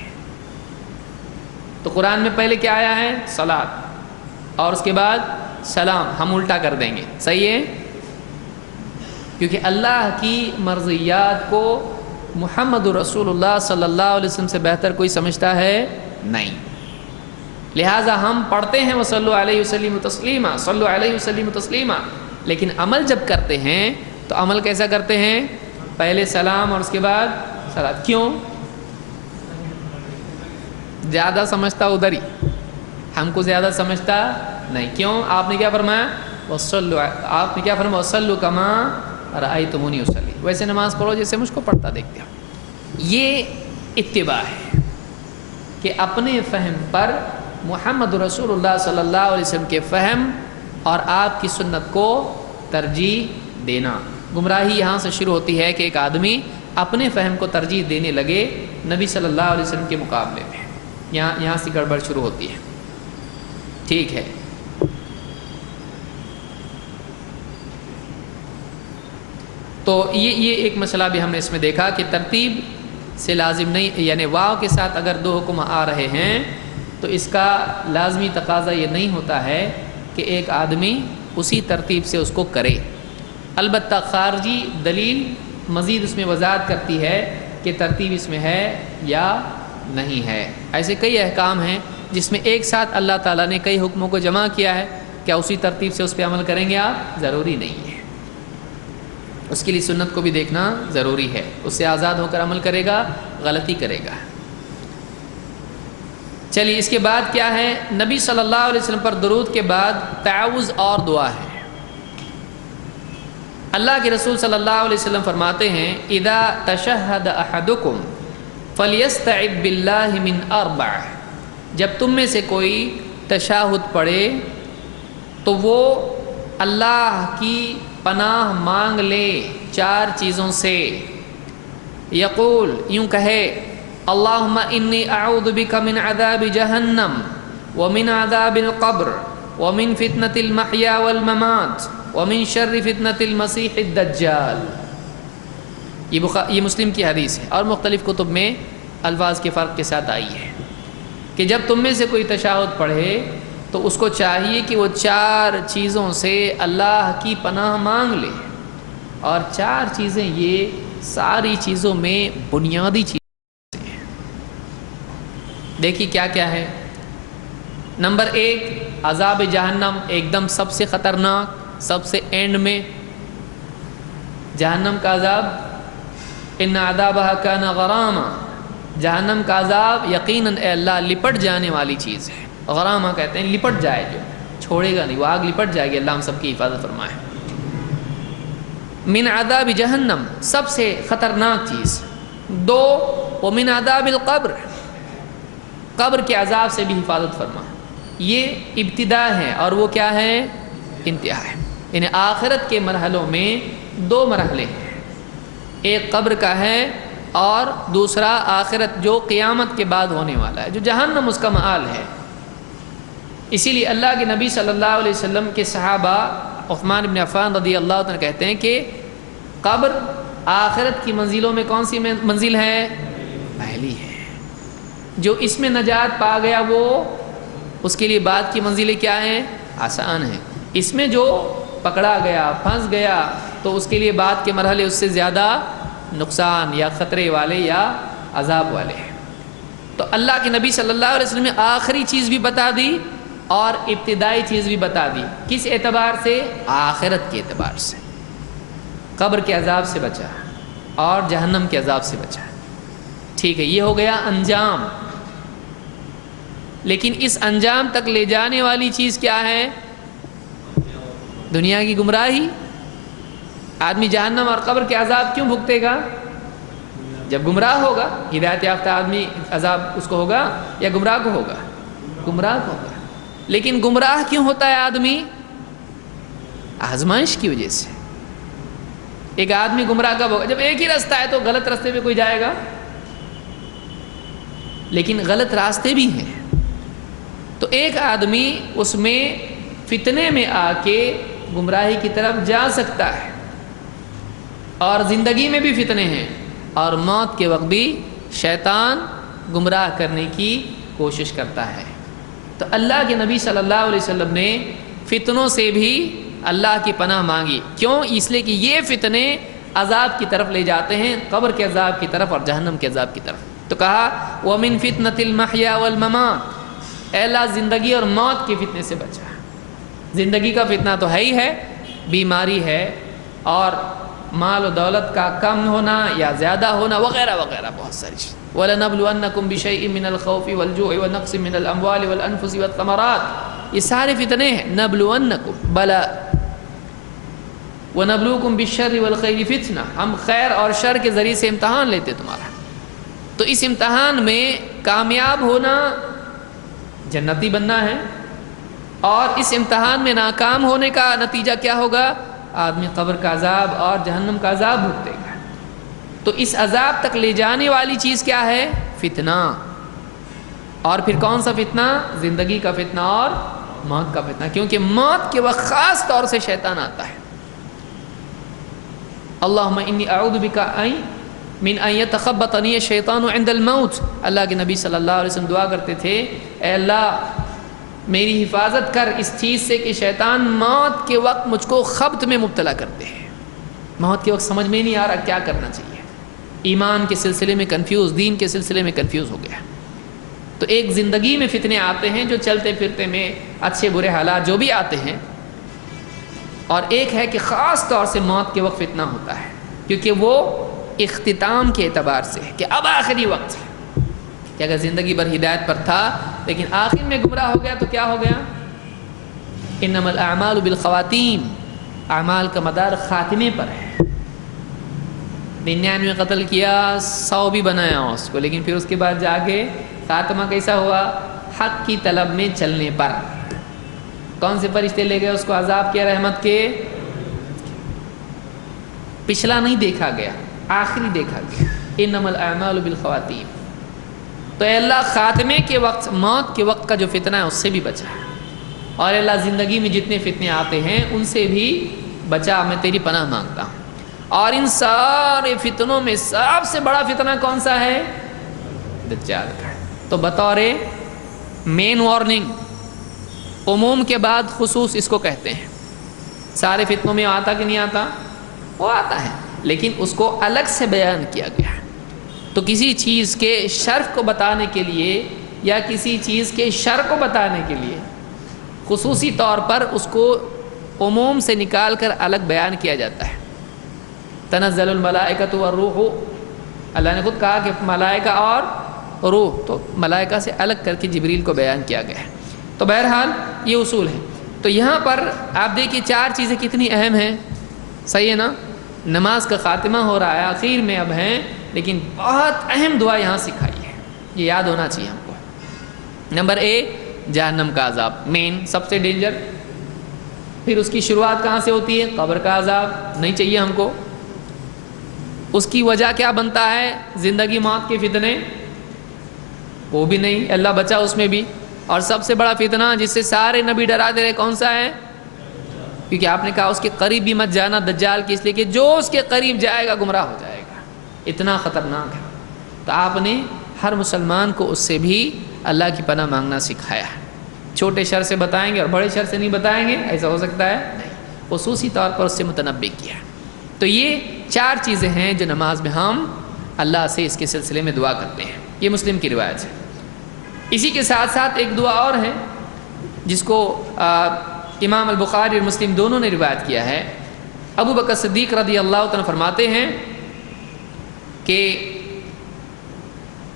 تو قرآن میں پہلے کیا آیا ہے؟ صلاۃ، اور اس کے بعد سلام. ہم الٹا کر دیں گے، صحیح ہے؟ کیونکہ اللہ کی مرضیات کو محمد رسول اللہ صلی اللہ علیہ وسلم سے بہتر کوئی سمجھتا ہے نہیں. لہٰذا ہم پڑھتے ہیں وصلوا علیہ وسلم تسلیما، صلوا علیہ وسلم تسلیما، لیکن عمل جب کرتے ہیں تو عمل کیسا کرتے ہیں؟ پہلے سلام اور اس کے بعد صلاۃ. کیوں؟ زیادہ سمجھتا ادھر ہی، ہم کو زیادہ سمجھتا نہیں. کیوں؟ آپ نے کیا فرمایا؟ آپ نے کیا فرمایا؟ وصلوا کما رأیتمونی اصلی، ویسے نماز پڑھو جیسے مجھ کو پڑھتا دیکھتے ہو. یہ اتباع ہے کہ اپنے فہم پر محمد رسول اللہ صلی اللہ علیہ وسلم کے فہم اور آپ کی سنت کو ترجیح دینا. گمراہی یہاں سے شروع ہوتی ہے کہ ایک آدمی اپنے فہم کو ترجیح دینے لگے نبی صلی اللہ علیہ وسلم کے مقابلے میں، یہاں سے گڑبڑ شروع ہوتی ہے. ٹھیک ہے. تو یہ ایک مسئلہ بھی ہم نے اس میں دیکھا کہ ترتیب سے لازم نہیں، یعنی واو کے ساتھ اگر دو حکم آ رہے ہیں تو اس کا لازمی تقاضا یہ نہیں ہوتا ہے کہ ایک آدمی اسی ترتیب سے اس کو کرے. البتہ خارجی دلیل مزید اس میں وضاحت کرتی ہے کہ ترتیب اس میں ہے یا نہیں ہے. ایسے کئی احکام ہیں جس میں ایک ساتھ اللہ تعالیٰ نے کئی حکموں کو جمع کیا ہے، کیا اسی ترتیب سے اس پہ عمل کریں گے آپ؟ ضروری نہیں ہے. اس کے لیے سنت کو بھی دیکھنا ضروری ہے. اس سے آزاد ہو کر عمل کرے گا، غلطی کرے گا. چلیے اس کے بعد کیا ہے؟ نبی صلی اللہ علیہ وسلم پر درود کے بعد تعوذ اور دعا ہے. اللہ کے رسول صلی اللہ علیہ وسلم فرماتے ہیں اذا تشہد احدکم فلیستعذ باللہ من اربع، جب تم میں سے کوئی تشہد پڑھے تو وہ اللہ کی پناہ مانگ لے 4 چیزوں سے. یقول، یوں کہے، اللہم انی اعوذ بک من عذاب جہنم ومن عذاب القبر ومن فتنة المحیا والممات ومن شر فتنة المسیح الدجال. یہ مسلم کی حدیث ہے اور مختلف کتب میں الفاظ کے فرق کے ساتھ آئی ہے کہ جب تم میں سے کوئی تشہد پڑھے تو اس کو چاہیے کہ وہ 4 چیزوں سے اللہ کی پناہ مانگ لے. اور 4 چیزیں یہ ساری چیزوں میں بنیادی چیزیں ہیں. دیکھیے کیا کیا ہے. نمبر 1 عذاب جہنم، ایک دم سب سے خطرناک، سب سے اینڈ میں جہنم کا عذاب. ان عذابها کان غراما، جہنم کا عذاب یقیناً اے اللہ لپٹ جانے والی چیز ہے. غرامہ کہتے ہیں لپٹ جائے، جو چھوڑے گا نہیں، وہ آگ لپٹ جائے گی. اللہ ہم سب کی حفاظت فرمائے. من عذاب جہنم، سب سے خطرناک چیز. 2 ومن عذاب القبر، قبر کے عذاب سے بھی حفاظت فرما. یہ ابتدا ہے اور وہ کیا ہے؟ انتہا ہے. یعنی آخرت کے مرحلوں میں 2 مرحلے ہیں، ایک قبر کا ہے اور دوسرا آخرت جو قیامت کے بعد ہونے والا ہے، جو جہنم اس کا مآل ہے. اسی لیے اللہ کے نبی صلی اللہ علیہ وسلم کے صحابہ عثمان بن عفان رضی اللہ عنہ کہتے ہیں کہ قبر آخرت کی منزلوں میں کون سی منزل ہے؟ پہلی ہے. جو اس میں نجات پا گیا وہ اس کے لیے بعد کی منزلیں کیا ہیں؟ آسان ہیں. اس میں جو پکڑا گیا، پھنس گیا، تو اس کے لیے بعد کے مرحلے اس سے زیادہ نقصان یا خطرے والے یا عذاب والے ہیں. تو اللہ کے نبی صلی اللہ علیہ وسلم نے آخری چیز بھی بتا دی اور ابتدائی چیز بھی بتا دی. کس اعتبار سے؟ آخرت کے اعتبار سے. قبر کے عذاب سے بچا اور جہنم کے عذاب سے بچا. ٹھیک ہے، یہ ہو گیا انجام. لیکن اس انجام تک لے جانے والی چیز کیا ہے؟ دنیا کی گمراہی. آدمی جہنم اور قبر کے عذاب کیوں بھگتے گا؟ جب گمراہ ہوگا. ہدایت یافتہ آدمی عذاب اس کو ہوگا یا گمراہ کو ہوگا؟ گمراہ کو ہوگا. لیکن گمراہ کیوں ہوتا ہے آدمی؟ آزمائش کی وجہ سے. ایک آدمی گمراہ کب ہوگا؟ جب ایک ہی راستہ ہے تو غلط راستے پہ کوئی جائے گا. لیکن غلط راستے بھی ہیں تو ایک آدمی اس میں فتنے میں آ کے گمراہی کی طرف جا سکتا ہے. اور زندگی میں بھی فتنے ہیں اور موت کے وقت بھی شیطان گمراہ کرنے کی کوشش کرتا ہے. تو اللہ کے نبی صلی اللہ علیہ وسلم نے فتنوں سے بھی اللہ کی پناہ مانگی. کیوں؟ اس لیے کہ یہ فتنے عذاب کی طرف لے جاتے ہیں، قبر کے عذاب کی طرف اور جہنم کے عذاب کی طرف. تو کہا وَمِن فِتْنَةِ الْمَحْيَا وَالْمَمَاتِ، اے اللہ زندگی اور موت کے فتنے سے بچا. زندگی کا فتنہ تو ہے ہی ہے، بیماری ہے اور مال و دولت کا کم ہونا یا زیادہ ہونا وغیرہ وغیرہ بہت ساری چیز. وَلَنَبْلُوَنَّكُمْ بِشَيْءٍ مِّنَ الْخَوْفِ وَالْجُوعِ وَنَقْصٍ مِّنَ الْأَمْوَالِ وَالْأَنفُسِ وَالثَّمَرَاتِ، یہ سارے فتنے ہیں. نَبْلُوَنَّكُمْ بلا وَنَبْلُوكُمْ بِالشَّرِّ وَالْخَيْرِ فِتْنَةً، ہم خیر اور شر کے ذریعے سے امتحان لیتے تمہارا. تو اس امتحان میں کامیاب ہونا جنتی بننا ہے اور اس امتحان میں ناکام ہونے کا نتیجہ کیا ہوگا؟ آدمی قبر کا عذاب اور جہنم کا عذاب بھگتے گا۔ تو اس عذاب تک لے جانے والی چیز کیا ہے؟ فتنہ۔ اور پھر کون سا فتنہ؟ زندگی کا فتنہ اور موت کا فتنہ، کیونکہ موت کے وقت خاص طور سے شیطان آتا ہے۔ اللہم انی اعوذ بک من ان یتخبطنی الشیطان عند الموت۔ اللہ کے نبی صلی اللہ علیہ وسلم دعا کرتے تھے، اے اللہ میری حفاظت کر اس چیز سے کہ شیطان موت کے وقت مجھ کو خبط میں مبتلا کرتے ہیں۔ موت کے وقت سمجھ میں نہیں آ رہا کیا کرنا چاہیے، ایمان کے سلسلے میں کنفیوز، دین کے سلسلے میں کنفیوز ہو گیا۔ تو ایک زندگی میں فتنے آتے ہیں جو چلتے پھرتے میں اچھے برے حالات جو بھی آتے ہیں، اور ایک ہے کہ خاص طور سے موت کے وقت فتنہ ہوتا ہے، کیونکہ وہ اختتام کے اعتبار سے کہ اب آخری وقت ہے، کہ اگر زندگی بھر ہدایت پر تھا لیکن آخر میں گمراہ ہو گیا تو کیا ہو گیا؟ انما الاعمال بالخواتیم، اعمال کا مدار خاتمے پر ہے۔ 99 قتل کیا، 100 بھی بنایا اس کو، لیکن پھر اس کے بعد جا کے خاتمہ کیسا ہوا؟ حق کی طلب میں چلنے پر۔ کون سے فرشتے لے گئے اس کو عذاب کے رحمت کے؟ پچھلا نہیں دیکھا گیا، آخری دیکھا گیا۔ انما الاعمال بالخواتیم۔ تو اے اللہ خاتمے کے وقت، موت کے وقت کا جو فتنہ ہے اس سے بھی بچا، اور اللہ زندگی میں جتنے فتنے آتے ہیں ان سے بھی بچا، میں تیری پناہ مانگتا ہوں۔ اور ان سارے فتنوں میں سب سے بڑا فتنہ کون سا ہے؟ دجال کا۔ تو بطور مین وارننگ، عموم کے بعد خصوص اس کو کہتے ہیں۔ سارے فتنوں میں آتا کہ نہیں آتا؟ وہ آتا ہے، لیکن اس کو الگ سے بیان کیا گیا ہے۔ تو کسی چیز کے شرف کو بتانے کے لیے یا کسی چیز کے شر کو بتانے کے لیے خصوصی طور پر اس کو عموم سے نکال کر الگ بیان کیا جاتا ہے۔ تنزل الملائکۃ والروح، اللہ نے خود کہا کہ ملائکہ اور روح، تو ملائکہ سے الگ کر کے جبریل کو بیان کیا گیا ہے۔ تو بہرحال یہ اصول ہے۔ تو یہاں پر آپ دیکھیے 4 چیزیں کتنی اہم ہیں، صحیح ہے نا؟ نماز کا خاتمہ ہو رہا ہے، آخر میں اب ہیں، لیکن بہت اہم دعا یہاں سکھائی ہے، یہ یاد ہونا چاہیے ہم کو۔ نمبر 1 جہنم کا عذاب، مین سب سے ڈینجر۔ پھر اس کی شروعات کہاں سے ہوتی ہے؟ قبر کا عذاب، نہیں چاہیے ہم کو۔ اس کی وجہ کیا بنتا ہے؟ زندگی موت کے فتنے، وہ بھی نہیں، اللہ بچا اس میں بھی۔ اور سب سے بڑا فتنہ جس سے سارے نبی ڈراتے رہے کون سا ہے؟ کیونکہ آپ نے کہا اس کے قریب بھی مت جانا دجال کی، اس لیے کہ جو اس کے قریب جائے گا گمراہ ہو جائے گا، اتنا خطرناک ہے۔ تو آپ نے ہر مسلمان کو اس سے بھی اللہ کی پناہ مانگنا سکھایا ہے۔ چھوٹے شر سے بتائیں گے اور بڑے شر سے نہیں بتائیں گے، ایسا ہو سکتا ہے؟ نہیں، خصوصی طور پر اس سے متنبہ کیا۔ تو یہ 4 چیزیں ہیں جو نماز میں ہم اللہ سے اس کے سلسلے میں دعا کرتے ہیں۔ یہ مسلم کی روایت ہے۔ اسی کے ساتھ ساتھ ایک دعا اور ہے جس کو امام البخاری اور مسلم دونوں نے روایت کیا ہے۔ ابو بکر صدیق رضی اللہ تعالیٰ فرماتے ہیں کہ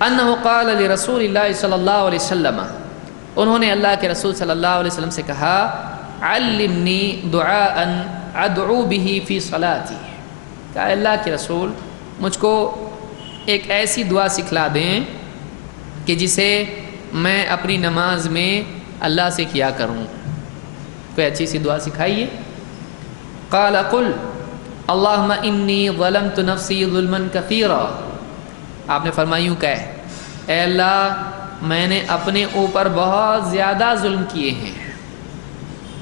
انہ قال لرسول اللہ صلی اللہ علیہ وسلم، انہوں نے اللہ کے رسول صلی اللہ علیہ وسلم سے کہا، علمنی دعاء ادعو به فی صلاتی، کہ اللہ کے رسول مجھ کو ایک ایسی دعا سکھلا دیں کہ جسے میں اپنی نماز میں اللہ سے کیا کروں، کوئی اچھی سی دعا سکھائیے۔ قال قل اللہم انی ظلمت نفسی ظلما کثیرا، آپ نے فرمایا یوں کہے، اے اللہ میں نے اپنے اوپر بہت زیادہ ظلم کیے ہیں،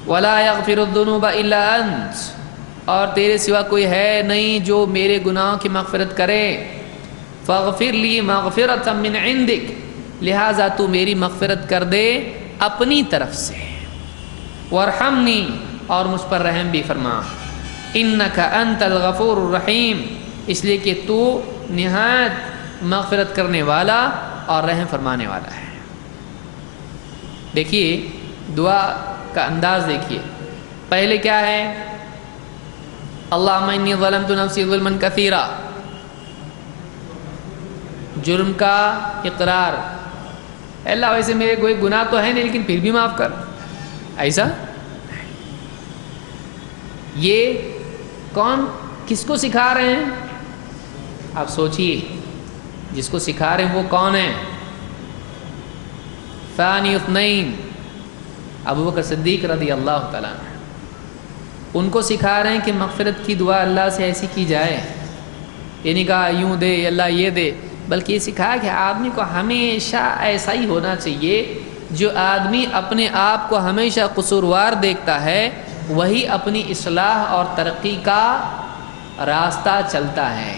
ولا یغفر الذنوب الا انت، اور تیرے سوا کوئی ہے نہیں جو میرے گناہوں کی مغفرت کرے، فاغفر لی مغفرۃ من عندک، لہٰذا تو میری مغفرت کر دے اپنی طرف سے، وارحمنی، اور مجھ پر رحم بھی فرما، انک انت الغفور الرحیم، اس لیے کہ تو نہایت مغفرت کرنے والا اور رحم فرمانے والا ہے۔ دیکھیے دعا کا انداز دیکھیے، پہلے کیا ہے؟ اللہم انی ظلمت نفسی ظلما کثیرا، جرم کا اقرار، اے اللہ ویسے میرے کوئی گناہ تو ہے نہیں لیکن پھر بھی معاف کر، ایسا؟ یہ کون کس کو سکھا رہے ہیں؟ آپ سوچئے، جس کو سکھا رہے ہیں وہ کون ہے؟ ثانی اثنین، ابو بکر صدیق رضی اللہ تعالیٰ عنہ۔ ان کو سکھا رہے ہیں کہ مغفرت کی دعا اللہ سے ایسی کی جائے، یہ نہیں کہا یوں دے اللہ یہ دے، بلکہ یہ سکھایا کہ آدمی کو ہمیشہ ایسا ہی ہونا چاہیے۔ جو آدمی اپنے آپ کو ہمیشہ قصوروار دیکھتا ہے وہی اپنی اصلاح اور ترقی کا راستہ چلتا ہے۔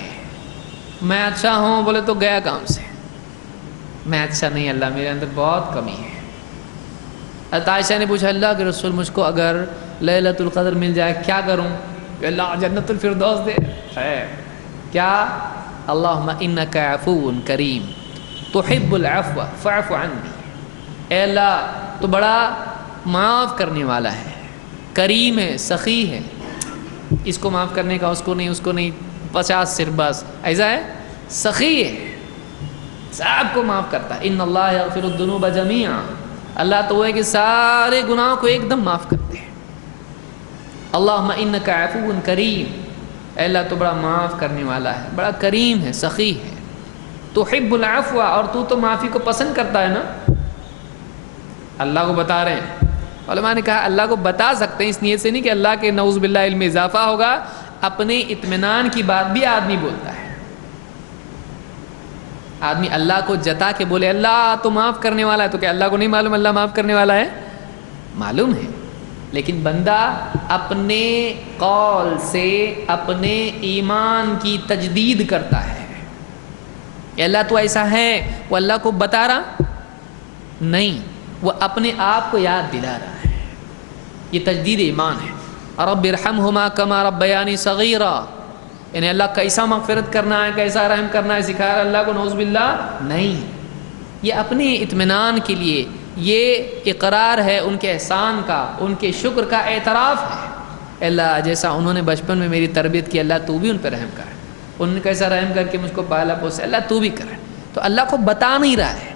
میں اچھا ہوں بولے تو گیا کام سے، میں اچھا نہیں، اللہ میرے اندر بہت کمی ہے۔ حضرت عائشہ نے پوچھا اللہ کے رسول مجھ کو اگر لیلۃ القدر مل جائے کیا کروں؟ کہ اللہ جنت الفردوس دے ہے کیا؟ اللہم انک عفو کریم تحب العفو فاعف عنی، اے اللہ تو بڑا معاف کرنے والا ہے، کریم ہے، سخی ہے، اس کو معاف کرنے کا اس کو نہیں 50 صرف بس، ایسا ہے، سخی ہے، سب کو معاف کرتا ہے۔ ان اللہ یغفر الذنوب جميعا، اللہ تو وہ ہے کہ سارے گناہوں کو ایک دم معاف کرتے ہیں۔ اللہم انک عفو کریم، اے اللہ تو بڑا معاف کرنے والا ہے، بڑا کریم ہے، سخی ہے، تحب العفو، اور تو معافی کو پسند کرتا ہے نا۔ اللہ کو بتا رہے ہیں، علماء نے کہا اللہ کو بتا سکتے ہیں اس نیت سے نہیں کہ اللہ کے نعوذ باللہ علم اضافہ ہوگا، اپنے اطمینان کی بات بھی آدمی بولتا ہے۔ آدمی اللہ کو جتا کے بولے اللہ تو معاف کرنے والا ہے، تو کیا اللہ کو نہیں معلوم اللہ معاف کرنے والا ہے؟ معلوم ہے، لیکن بندہ اپنے قول سے اپنے ایمان کی تجدید کرتا ہے کہ اللہ تو ایسا ہے، وہ اللہ کو بتا رہا نہیں، وہ اپنے آپ کو یاد دلا رہا ہے، یہ تجدید ایمان ہے۔ رب ارحمہما کما ربیانی صغیرا، یعنی اللہ کیسا مغفرت کرنا ہے، کیسا رحم کرنا ہے سکھایا اللہ کو، نعوذ باللہ نہیں، یہ اپنے اطمینان کے لیے، یہ اقرار ہے ان کے احسان کا، ان کے شکر کا اعتراف ہے۔ اللہ جیسا انہوں نے بچپن میں میری تربیت کی، اللہ تو بھی ان پہ رحم کر، انہوں نے کیسا رحم کر کے مجھ کو پالا پوسا، اللہ تو بھی کر۔ تو اللہ کو بتا نہیں رہا ہے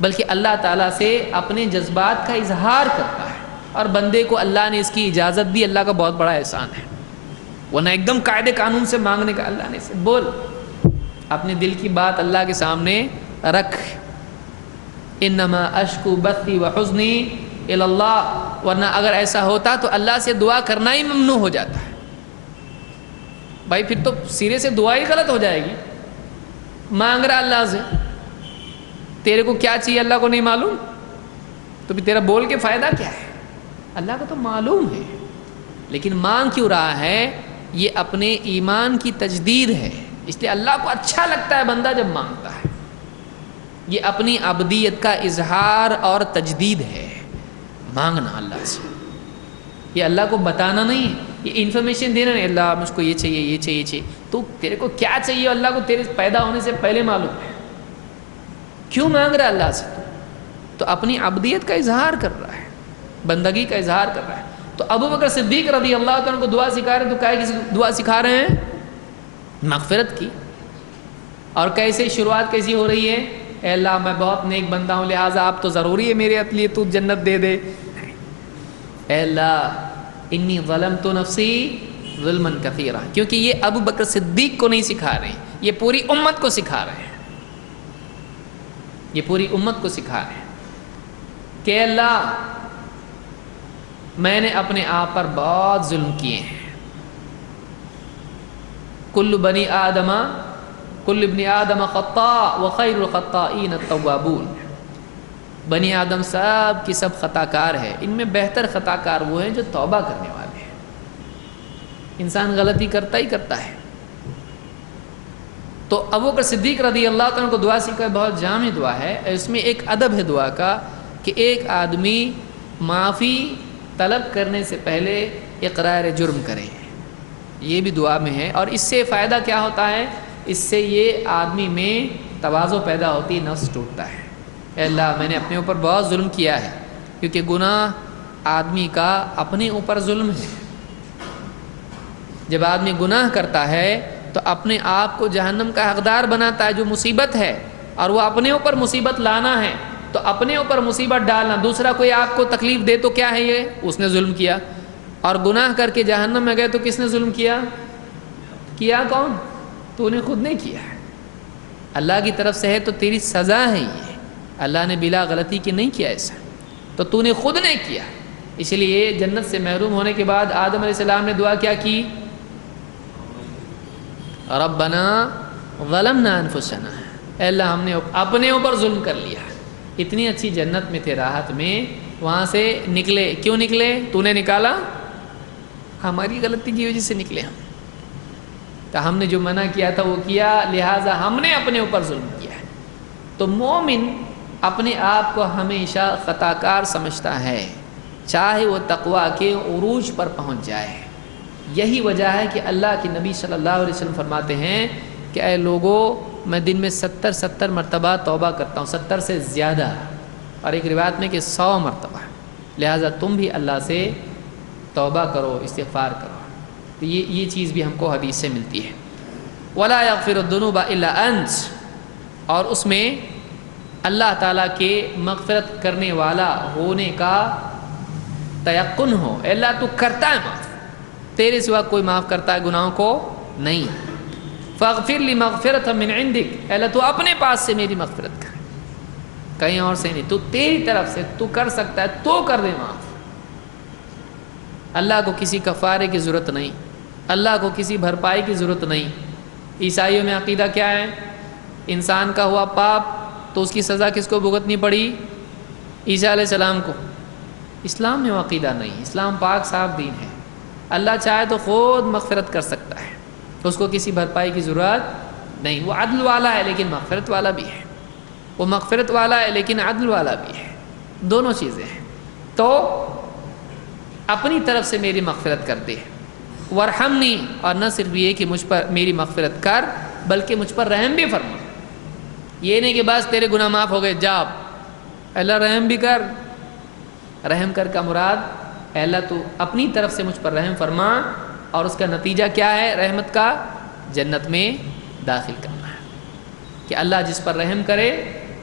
بلکہ اللہ تعالیٰ سے اپنے جذبات کا اظہار کرتا ہے، اور بندے کو اللہ نے اس کی اجازت دی، اللہ کا بہت بڑا احسان ہے، ورنہ ایک دم قاعدے قانون سے مانگنے کا، اللہ نے بول اپنے دل کی بات اللہ کے سامنے رکھ، انما اشکو بثی وحزنی الی اللہ، ورنہ اگر ایسا ہوتا تو اللہ سے دعا کرنا ہی ممنوع ہو جاتا ہے۔ بھائی پھر تو سرے سے دعا ہی غلط ہو جائے گی، مانگ رہا اللہ سے، تیرے کو کیا چاہیے اللہ کو نہیں معلوم، تو پھر تیرا بول کے فائدہ کیا ہے؟ اللہ کو تو معلوم ہے، لیکن مانگ کیوں رہا ہے؟ یہ اپنے ایمان کی تجدید ہے، اس لیے اللہ کو اچھا لگتا ہے بندہ جب مانگتا ہے، یہ اپنی عبدیت کا اظہار اور تجدید ہے، مانگنا اللہ سے، یہ اللہ کو بتانا نہیں ہے، یہ انفارمیشن دینا نہیں، اللہ مجھ کو یہ چاہیے یہ چاہیے یہ چاہیے، تو تیرے کو کیا چاہیے اللہ کو تیرے پیدا ہونے سے پہلے معلوم ہے، کیوں مانگ رہا ہے اللہ سے؟ تو اپنی عبدیت کا اظہار کر رہا ہے، بندگی کا اظہار کر رہا ہے۔ تو ابو بکر صدیق رضی اللہ عنہ کو دعا سکھا رہے ہیں، تو کیا دعا سکھا رہے ہیں؟ مغفرت کی۔ اور کیسے شروعات کیسی ہو رہی ہے؟ اے اللہ میں بہت نیک بندہ ہوں، لہٰذا آپ تو ضروری ہے میرے لیے تو جنت دے دے۔ اے اللہ انی ظلمت نفسی ظلما کثیرا، کیونکہ یہ ابو بکر صدیق کو نہیں سکھا رہے ہیں، یہ پوری امت کو سکھا رہے ہیں، یہ پوری امت کو سکھا رہے ہیں کہ اللہ میں نے اپنے آپ پر بہت ظلم کیے ہیں، کل ابن آدم خطاء وخیر الخطائین التوابون، بنی آدم سب کی سب خطا کار ہے، ان میں بہتر خطا کار وہ ہیں جو توبہ کرنے والے ہیں۔ انسان غلطی کرتا ہی کرتا ہے۔ تو ابو بکر صدیق رضی اللہ عنہ کو دعا سکھا، بہت جامع دعا ہے، اس میں ایک ادب ہے دعا کا کہ ایک آدمی معافی طلب کرنے سے پہلے اقرار جرم کرے، یہ بھی دعا میں ہے، اور اس سے فائدہ کیا ہوتا ہے؟ اس سے یہ آدمی میں تواضع پیدا ہوتی، نفس ٹوٹتا ہے، اے اللہ میں نے اپنے اوپر بہت ظلم کیا ہے، کیونکہ گناہ آدمی کا اپنے اوپر ظلم ہے۔ جب آدمی گناہ کرتا ہے تو اپنے آپ کو جہنم کا حقدار بناتا ہے، جو مصیبت ہے، اور وہ اپنے اوپر مصیبت لانا ہے، تو اپنے اوپر مصیبت ڈالنا، دوسرا کوئی آپ کو تکلیف دے تو کیا ہے؟ یہ اس نے ظلم کیا، اور گناہ کر کے جہنم میں گئے تو کس نے ظلم کیا؟ کیا کون؟ تو نے خود نہیں کیا، اللہ کی طرف سے ہے تو تیری سزا ہے، یہ اللہ نے بلا غلطی کی نہیں کیا ایسا، تو نے خود نے کیا، اس لیے جنت سے محروم ہونے کے بعد آدم علیہ السلام نے دعا کیا کی؟ ربنا ظلمنا انفسنا، اے اللہ ہم نے اپنے اوپر ظلم کر لیا۔ اتنی اچھی جنت میں تھے، راحت میں، وہاں سے نکلے۔ کیوں نکلے؟ تو نے نکالا؟ ہماری غلطی کی وجہ سے نکلے ہم، تو ہم نے جو منع کیا تھا وہ کیا، لہٰذا ہم نے اپنے اوپر ظلم کیا ہے۔ تو مومن اپنے آپ کو ہمیشہ خطا کار سمجھتا ہے، چاہے وہ تقویٰ کے عروج پر پہنچ جائے۔ یہی وجہ ہے کہ اللہ کے نبی صلی اللہ علیہ وسلم فرماتے ہیں کہ اے لوگو، میں دن میں 70 مرتبہ توبہ کرتا ہوں، 70 سے زیادہ، اور ایک روایت میں کہ 100 مرتبہ، لہٰذا تم بھی اللہ سے توبہ کرو، استغفار کرو۔ تو یہ چیز بھی ہم کو حدیث سے ملتی ہے۔ وَلَا يَغْفِرُ الذُّنُوبَ إِلَّا أَنْتَ، اور اس میں اللہ تعالیٰ کے مغفرت کرنے والا ہونے کا تیقن ہو، اے اللہ تو کرتا ہے معاف، تیرے سوا کوئی معاف کرتا ہے گناہوں کو نہیں۔ فَاغْفِرْ لِي مَغْفِرَةً مِّنْ عِنْدِكَ، اے اللہ تو اپنے پاس سے میری مغفرت کر، کہیں اور سے نہیں، تو تیری طرف سے تو کر سکتا ہے تو کر دے معاف۔ اللہ کو کسی کفارے کی ضرورت نہیں، اللہ کو کسی بھرپائی کی ضرورت نہیں۔ عیسائیوں میں عقیدہ کیا ہے؟ انسان کا ہوا پاپ تو اس کی سزا کس کو بھگتنی پڑی؟ عیسیٰ علیہ السلام کو۔ اسلام میں وہ عقیدہ نہیں، اسلام پاک صاف دین ہے، اللہ چاہے تو خود مغفرت کر سکتا ہے، اس کو کسی بھرپائی کی ضرورت نہیں۔ وہ عدل والا ہے لیکن مغفرت والا بھی ہے، وہ مغفرت والا ہے لیکن عدل والا بھی ہے، دونوں چیزیں ہیں۔ تو اپنی طرف سے میری مغفرت کر دے، ورحمنی، اور نہ صرف یہ کہ مجھ پر میری مغفرت کر بلکہ مجھ پر رحم بھی فرما۔ یہ نہیں کہ بس تیرے گناہ معاف ہو گئے جا، اللہ رحم بھی کر۔ رحم کر کا مراد اے اللہ تو اپنی طرف سے مجھ پر رحم فرما، اور اس کا نتیجہ کیا ہے رحمت کا؟ جنت میں داخل کرنا ہے، کہ اللہ جس پر رحم کرے۔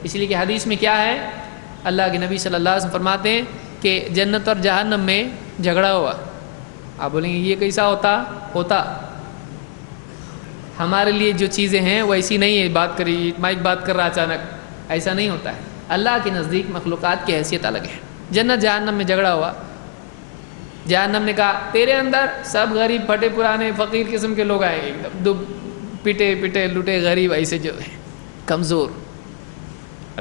اس لیے کہ حدیث میں کیا ہے؟ اللہ کے نبی صلی اللہ علیہ وسلم فرماتے ہیں کہ جنت اور جہنم میں جھگڑا ہوا۔ آپ بولیں گے یہ کیسا ہوتا؟ ہمارے لیے جو چیزیں ہیں وہ ایسی نہیں ہے، بات کری مائک بات کر رہا اچانک، ایسا نہیں ہوتا ہے۔ اللہ کے نزدیک مخلوقات کی حیثیت الگ ہے۔ جنت جہنم میں جھگڑا ہوا، جہنم نے کہا تیرے اندر سب غریب پھٹے پرانے فقیر قسم کے لوگ آئیں گے، ایک دم پٹے لٹے غریب، ایسے جو ہیں کمزور۔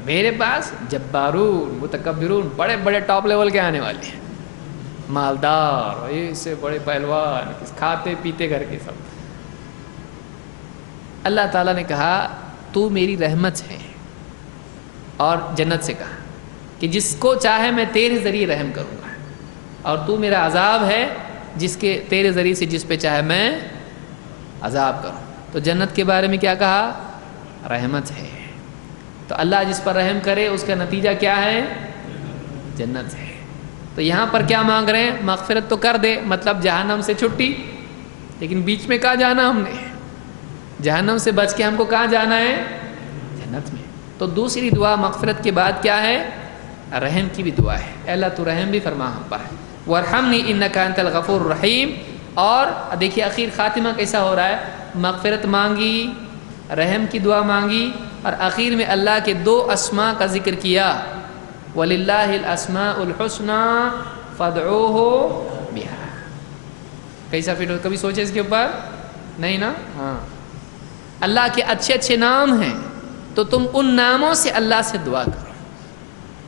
میرے پاس جبارون متکبرون بڑے بڑے ٹاپ لیول کے آنے والے ہیں، مالدار، ایسے بڑے پہلوان، کھاتے پیتے گھر کے سب۔ اللہ تعالیٰ نے کہا تو میری رحمت ہے، اور جنت سے کہا کہ جس کو چاہے میں تیرے ذریعے رحم کروں گا، اور تو میرا عذاب ہے جس کے تیرے ذریعے سے جس پہ چاہے میں عذاب کروں۔ تو جنت کے بارے میں کیا کہا؟ رحمت ہے۔ تو اللہ جس پر رحم کرے اس کا نتیجہ کیا ہے؟ جنت ہے۔ تو یہاں پر کیا مانگ رہے ہیں؟ مغفرت تو کر دے، مطلب جہنم سے چھٹی، لیکن بیچ میں کہاں جانا ہم نے؟ جہنم سے بچ کے ہم کو کہاں جانا ہے؟ جنت میں۔ تو دوسری دعا مغفرت کے بعد کیا ہے؟ رحم کی بھی دعا ہے، اے اللہ تو رحم بھی فرما ہم پر، وارحمنی انک انت الغفور الرحیم۔ اور دیکھیے اخیر خاتمہ کیسا ہو رہا ہے، مغفرت مانگی، رحم کی دعا مانگی، اور آخر میں اللہ کے 2 اسماء کا ذکر کیا، وَلِلَّهِ الْأَسْمَاءُ الْحُسْنَى فَادْعُوهُ بِهَا۔ کیسا فٹ ہو؟ کبھی سوچے اس کے اوپر؟ نہیں نا؟ ہاں، اللہ کے اچھے اچھے نام ہیں، تو تم ان ناموں سے اللہ سے دعا کرو۔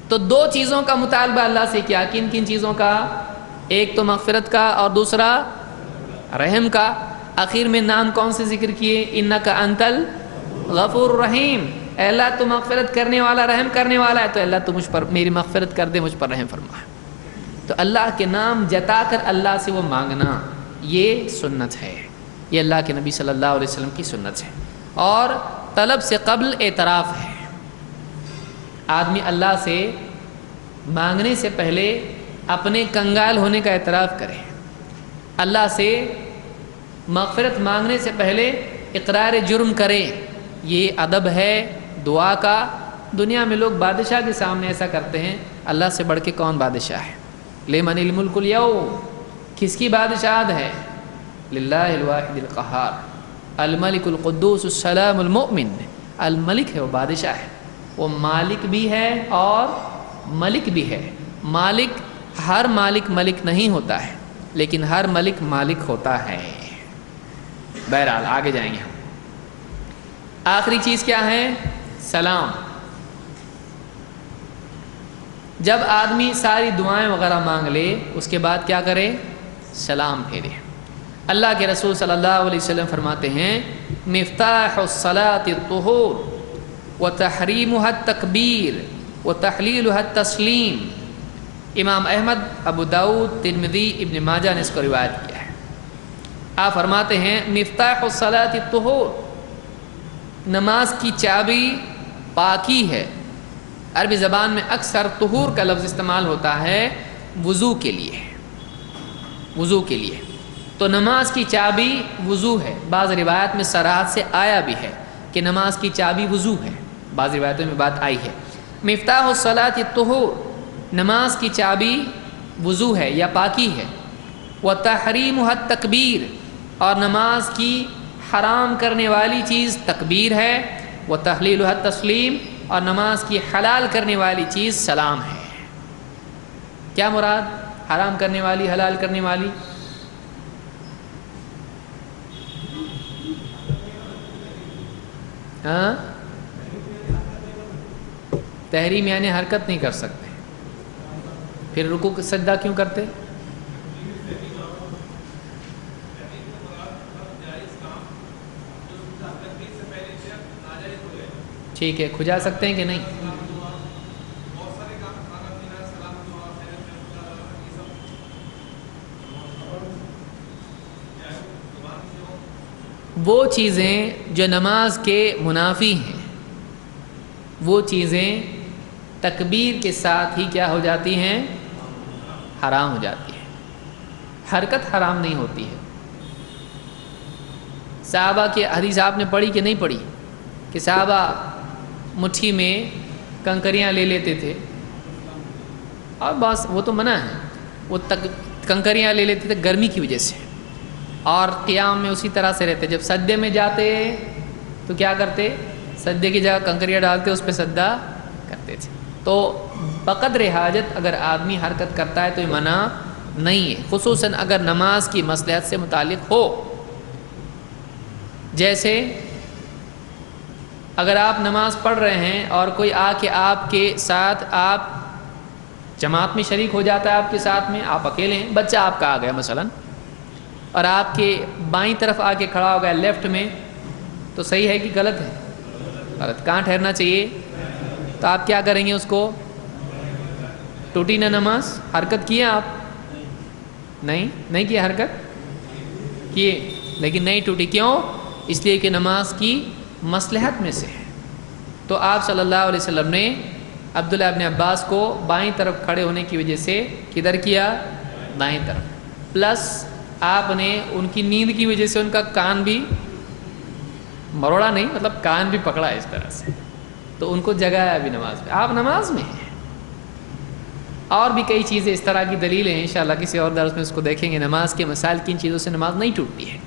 تو 2 چیزوں کا مطالبہ اللہ سے کیا، کن کن چیزوں کا؟ ایک تو مغفرت کا، اور دوسرا رحم کا۔ آخر میں نام کون سے ذکر کیے؟ انک انت الغفور الرحیم، اے اللہ تو مغفرت کرنے والا، رحم کرنے والا ہے، تو اللہ تو مجھ پر میری مغفرت کر دے، مجھ پر رحم فرما۔ تو اللہ کے نام جتا کر اللہ سے وہ مانگنا، یہ سنت ہے، یہ اللہ کے نبی صلی اللہ علیہ وسلم کی سنت ہے۔ اور طلب سے قبل اعتراف ہے، آدمی اللہ سے مانگنے سے پہلے اپنے کنگال ہونے کا اعتراف کرے، اللہ سے مغفرت مانگنے سے پہلے اقرار جرم کرے، یہ ادب ہے دعا کا۔ دنیا میں لوگ بادشاہ کے سامنے ایسا کرتے ہیں، اللہ سے بڑھ کے کون بادشاہ ہے؟ لمن الملک اليوم، کس کی بادشاہت ہے؟ للہ الواحد القہار، الملک القدوس السلام المؤمن۔ الملک ہے، وہ بادشاہ ہے، وہ مالک بھی ہے اور ملک بھی ہے۔ مالک ہر مالک ملک نہیں ہوتا ہے، لیکن ہر ملک مالک ہوتا ہے۔ بہرحال آگے جائیں گے ہم۔ آخری چیز کیا ہے؟ سلام۔ جب آدمی ساری دعائیں وغیرہ مانگ لے اس کے بعد کیا کرے؟ سلام پھیرے۔ اللہ کے رسول صلی اللہ علیہ وسلم فرماتے ہیں مفتاح الصلاۃ الطہور وتحریمها التکبیر وتحلیلها التسلیم۔ امام احمد، ابو داؤد، ترمذی، ابن ماجہ نے اس کو روایت کیا ہے۔ آپ فرماتے ہیں مفتاح الصلاۃ الطہور، نماز کی چابی پاکی ہے۔ عربی زبان میں اکثر طہور کا لفظ استعمال ہوتا ہے وضو کے لیے، وضو کے لیے۔ تو نماز کی چابی وضو ہے۔ بعض روایت میں صراحت سے آیا بھی ہے کہ نماز کی چابی وضو ہے، بعض روایتوں میں بات آئی ہے۔ مفتاح الصلاۃ الطہور، نماز کی چابی وضو ہے یا پاکی ہے۔ وتحریمها التکبیر، اور نماز کی حرام کرنے والی چیز تکبیر ہے۔ وتحلیلها التسلیم، اور نماز کی حلال کرنے والی چیز سلام ہے۔ کیا مراد؟ حرام کرنے والی، حلال کرنے والی؟ ہاں، تحریم یعنی حرکت نہیں کر سکتے، پھر رکوع سجدہ کیوں کرتے؟ ٹھیک ہے، کھجا سکتے ہیں کہ نہیں؟ وہ چیزیں جو نماز کے منافی ہیں، وہ چیزیں تکبیر کے ساتھ ہی کیا ہو جاتی ہیں؟ حرام ہو جاتی ہیں۔ حرکت حرام نہیں ہوتی ہے۔ صحابہ کی حدیث آپ نے پڑھی کہ نہیں پڑھی کہ صحابہ مٹھی میں کنکریاں لے لیتے تھے، اور بس وہ تو منع ہے، وہ کنکریاں لے لیتے تھے گرمی کی وجہ سے، اور قیام میں اسی طرح سے رہتے۔ جب سجدے میں جاتے تو کیا کرتے؟ سجدے کی جگہ کنکریاں ڈالتے، اس پہ سجدہ کرتے تھے۔ تو بقدر حاجت اگر آدمی حرکت کرتا ہے تو یہ منع نہیں ہے، خصوصاً اگر نماز کی مصلحت سے متعلق ہو۔ جیسے اگر آپ نماز پڑھ رہے ہیں اور کوئی آ کے آپ کے ساتھ، آپ جماعت میں شریک ہو جاتا ہے آپ کے ساتھ میں، آپ اکیلے ہیں، بچہ آپ کا آ گیا مثلاً، اور آپ کے بائیں طرف آ کے کھڑا ہو گیا لیفٹ میں، تو صحیح ہے کہ غلط ہے؟ غلط۔ کہاں ٹھہرنا چاہیے؟ تو آپ کیا کریں گے؟ اس کو ٹوٹی نہ نماز؟ حرکت کیے آپ؟ نہیں کیے، حرکت کیے لیکن نہیں ٹوٹی۔ کیوں؟ اس لیے کہ نماز کی مصلحت میں سے ہے۔ تو آپ صلی اللہ علیہ وسلم نے عبداللہ ابن عباس کو بائیں طرف کھڑے ہونے کی وجہ سے کدھر کیا؟ دائیں طرف۔ پلس آپ نے ان کی نیند کی وجہ سے ان کا کان بھی مروڑا نہیں، مطلب کان بھی پکڑا اس طرح سے، تو ان کو جگایا بھی نماز میں۔ آپ نماز میں ہیں۔ اور بھی کئی چیزیں اس طرح کی دلیلیں ہیں، انشاءاللہ کسی اور درس میں اس کو دیکھیں گے۔ نماز کے مسائل کن چیزوں سے نماز نہیں ٹوٹتی ہے۔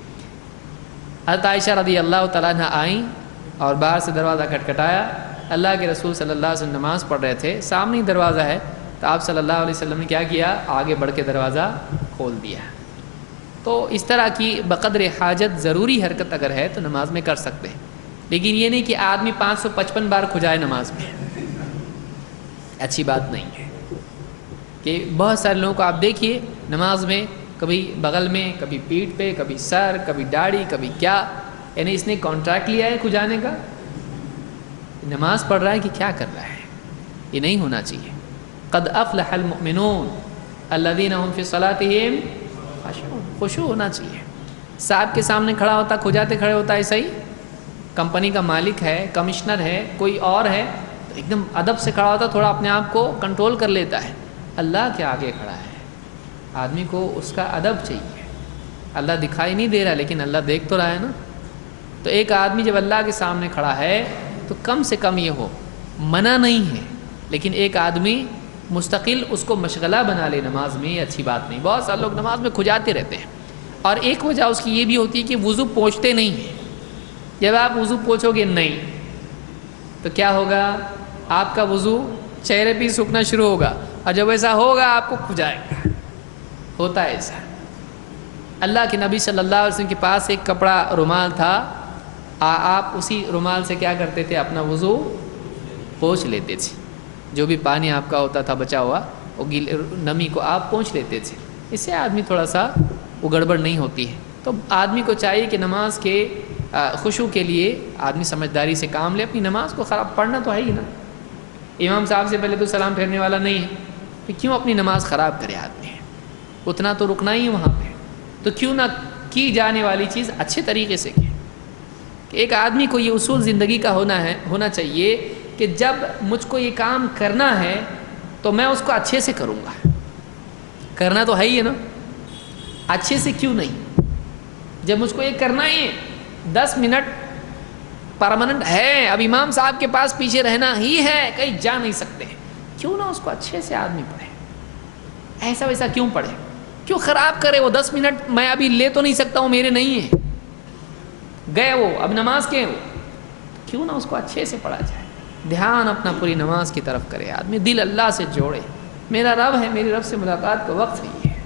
حضرت عائشہ رضی اللہ تعالیٰ عنہ آئیں اور باہر سے دروازہ کھٹکھٹایا، اللہ کے رسول صلی اللہ علیہ وسلم نماز پڑھ رہے تھے، سامنے ہی دروازہ ہے، تو آپ صلی اللہ علیہ وسلم نے کیا کیا؟ آگے بڑھ کے دروازہ کھول دیا۔ تو اس طرح کی بقدر حاجت ضروری حرکت اگر ہے تو نماز میں کر سکتے ہیں، لیکن یہ نہیں کہ آدمی 555 بار کھجائے نماز میں، اچھی بات نہیں ہے۔ کہ بہت سارے لوگوں کو آپ دیکھیے نماز میں کبھی بغل میں، کبھی پیٹھ پہ، کبھی سر، کبھی داڑھی، کبھی کیا، یعنی اس نے کانٹریکٹ لیا ہے کھجانے کا، نماز پڑھ رہا ہے کہ کیا کر رہا ہے؟ یہ نہیں ہونا چاہیے۔ قد افلح المؤمنون الذین هم فی صلاتهم خاشعون، خشوع ہونا چاہیے۔ صاحب کے سامنے کھڑا ہوتا، کھجاتے کھڑے ہوتا ہے، صحیح؟ کمپنی کا مالک ہے، کمشنر ہے، کوئی اور ہے، تو ایک دم ادب سے کھڑا ہوتا، تھوڑا اپنے آپ کو کنٹرول کر لیتا ہے۔ اللہ کے آگے کھڑا ہے، آدمی کو اس کا ادب چاہیے۔ اللہ دکھائی نہیں دے رہا لیکن اللہ دیکھ تو رہا ہے نا۔ تو ایک آدمی جب اللہ کے سامنے کھڑا ہے تو کم سے کم یہ ہو، منع نہیں ہے، لیکن ایک آدمی مستقل اس کو مشغلہ بنا لے نماز میں، یہ اچھی بات نہیں۔ بہت سارے لوگ نماز میں کھجاتے رہتے ہیں، اور ایک وجہ اس کی یہ بھی ہوتی ہے کہ وضو پوچھتے نہیں ہیں۔ جب آپ وضو پوچھو گے نہیں تو کیا ہوگا؟ آپ کا وضو چہرے پہ سوکھنا شروع ہوگا، اور جب ایسا ہوگا آپ کو کھجائے گا. ہوتا ہے ایسا. اللہ کے نبی صلی اللہ علیہ وسلم کے پاس ایک کپڑا رومال تھا، آپ اسی رومال سے کیا کرتے تھے؟ اپنا وضو پوچھ لیتے تھے. جو بھی پانی آپ کا ہوتا تھا بچا ہوا، وہ نمی کو آپ پوچھ لیتے تھے. اس سے آدمی تھوڑا سا وہ گڑبڑ نہیں ہوتی ہے. تو آدمی کو چاہیے کہ نماز کے خشوع کے لیے آدمی سمجھداری سے کام لے. اپنی نماز کو خراب پڑھنا تو ہے ہی نا. امام صاحب سے پہلے تو سلام پھیرنے والا نہیں ہے، پھر کیوں اپنی نماز خراب کرے آدمی؟ اتنا تو رکنا ہی ہے وہاں پہ، تو کیوں نہ کی جانے والی چیز اچھے طریقے سے کی. کہ ایک آدمی کو یہ اصول زندگی کا ہونا چاہیے کہ جب مجھ کو یہ کام کرنا ہے تو میں اس کو اچھے سے کروں گا. کرنا تو ہے ہی ہے نا، اچھے سے کیوں نہیں؟ جب مجھ کو یہ کرنا ہی ہے، 10 منٹ پرماننٹ ہے، اب امام صاحب کے پاس پیچھے رہنا ہی ہے، کہیں جا نہیں سکتے، کیوں نہ اس کو اچھے سے آدمی پڑھے. ایسا ویسا کیوں پڑھے؟ کیوں خراب کرے؟ وہ 10 منٹ میں ابھی لے تو نہیں سکتا ہوں، میرے نہیں ہیں، گئے وہ، اب نماز کے وہ، کیوں نہ اس کو اچھے سے پڑھا جائے. دھیان اپنا پوری نماز کی طرف کرے آدمی، دل اللہ سے جوڑے. میرا رب ہے، میری رب سے ملاقات کا وقت نہیں ہے،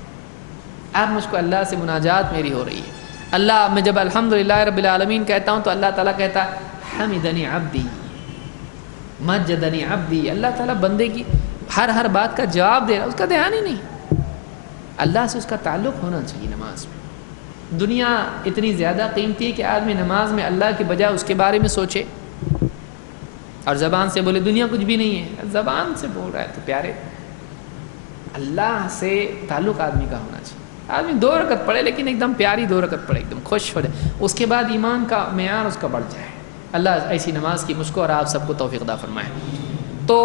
اب مجھ کو اللہ سے مناجات میری ہو رہی ہے. اللہ میں جب الحمدللہ رب العالمین کہتا ہوں تو اللہ تعالیٰ کہتا حمدنی عبدی مجدنی عبدی. اللہ تعالیٰ بندے کی ہر بات کا جواب دے رہا، اس کا دھیان ہی نہیں. اللہ سے اس کا تعلق ہونا چاہیے نماز میں. دنیا اتنی زیادہ قیمتی ہے کہ آدمی نماز میں اللہ کے بجائے اس کے بارے میں سوچے اور زبان سے بولے دنیا کچھ بھی نہیں ہے. زبان سے بول رہا ہے تو پیارے اللہ سے تعلق آدمی کا ہونا چاہیے. آدمی 2 رکعت پڑھے لیکن ایک دم پیاری 2 رکعت پڑھے، ایک دم خوش ہو جائے، اس کے بعد ایمان کا معیار اس کا بڑھ جائے. اللہ ایسی نماز کی مجھ کو اور آپ سب کو توفیق عطا فرمائے. تو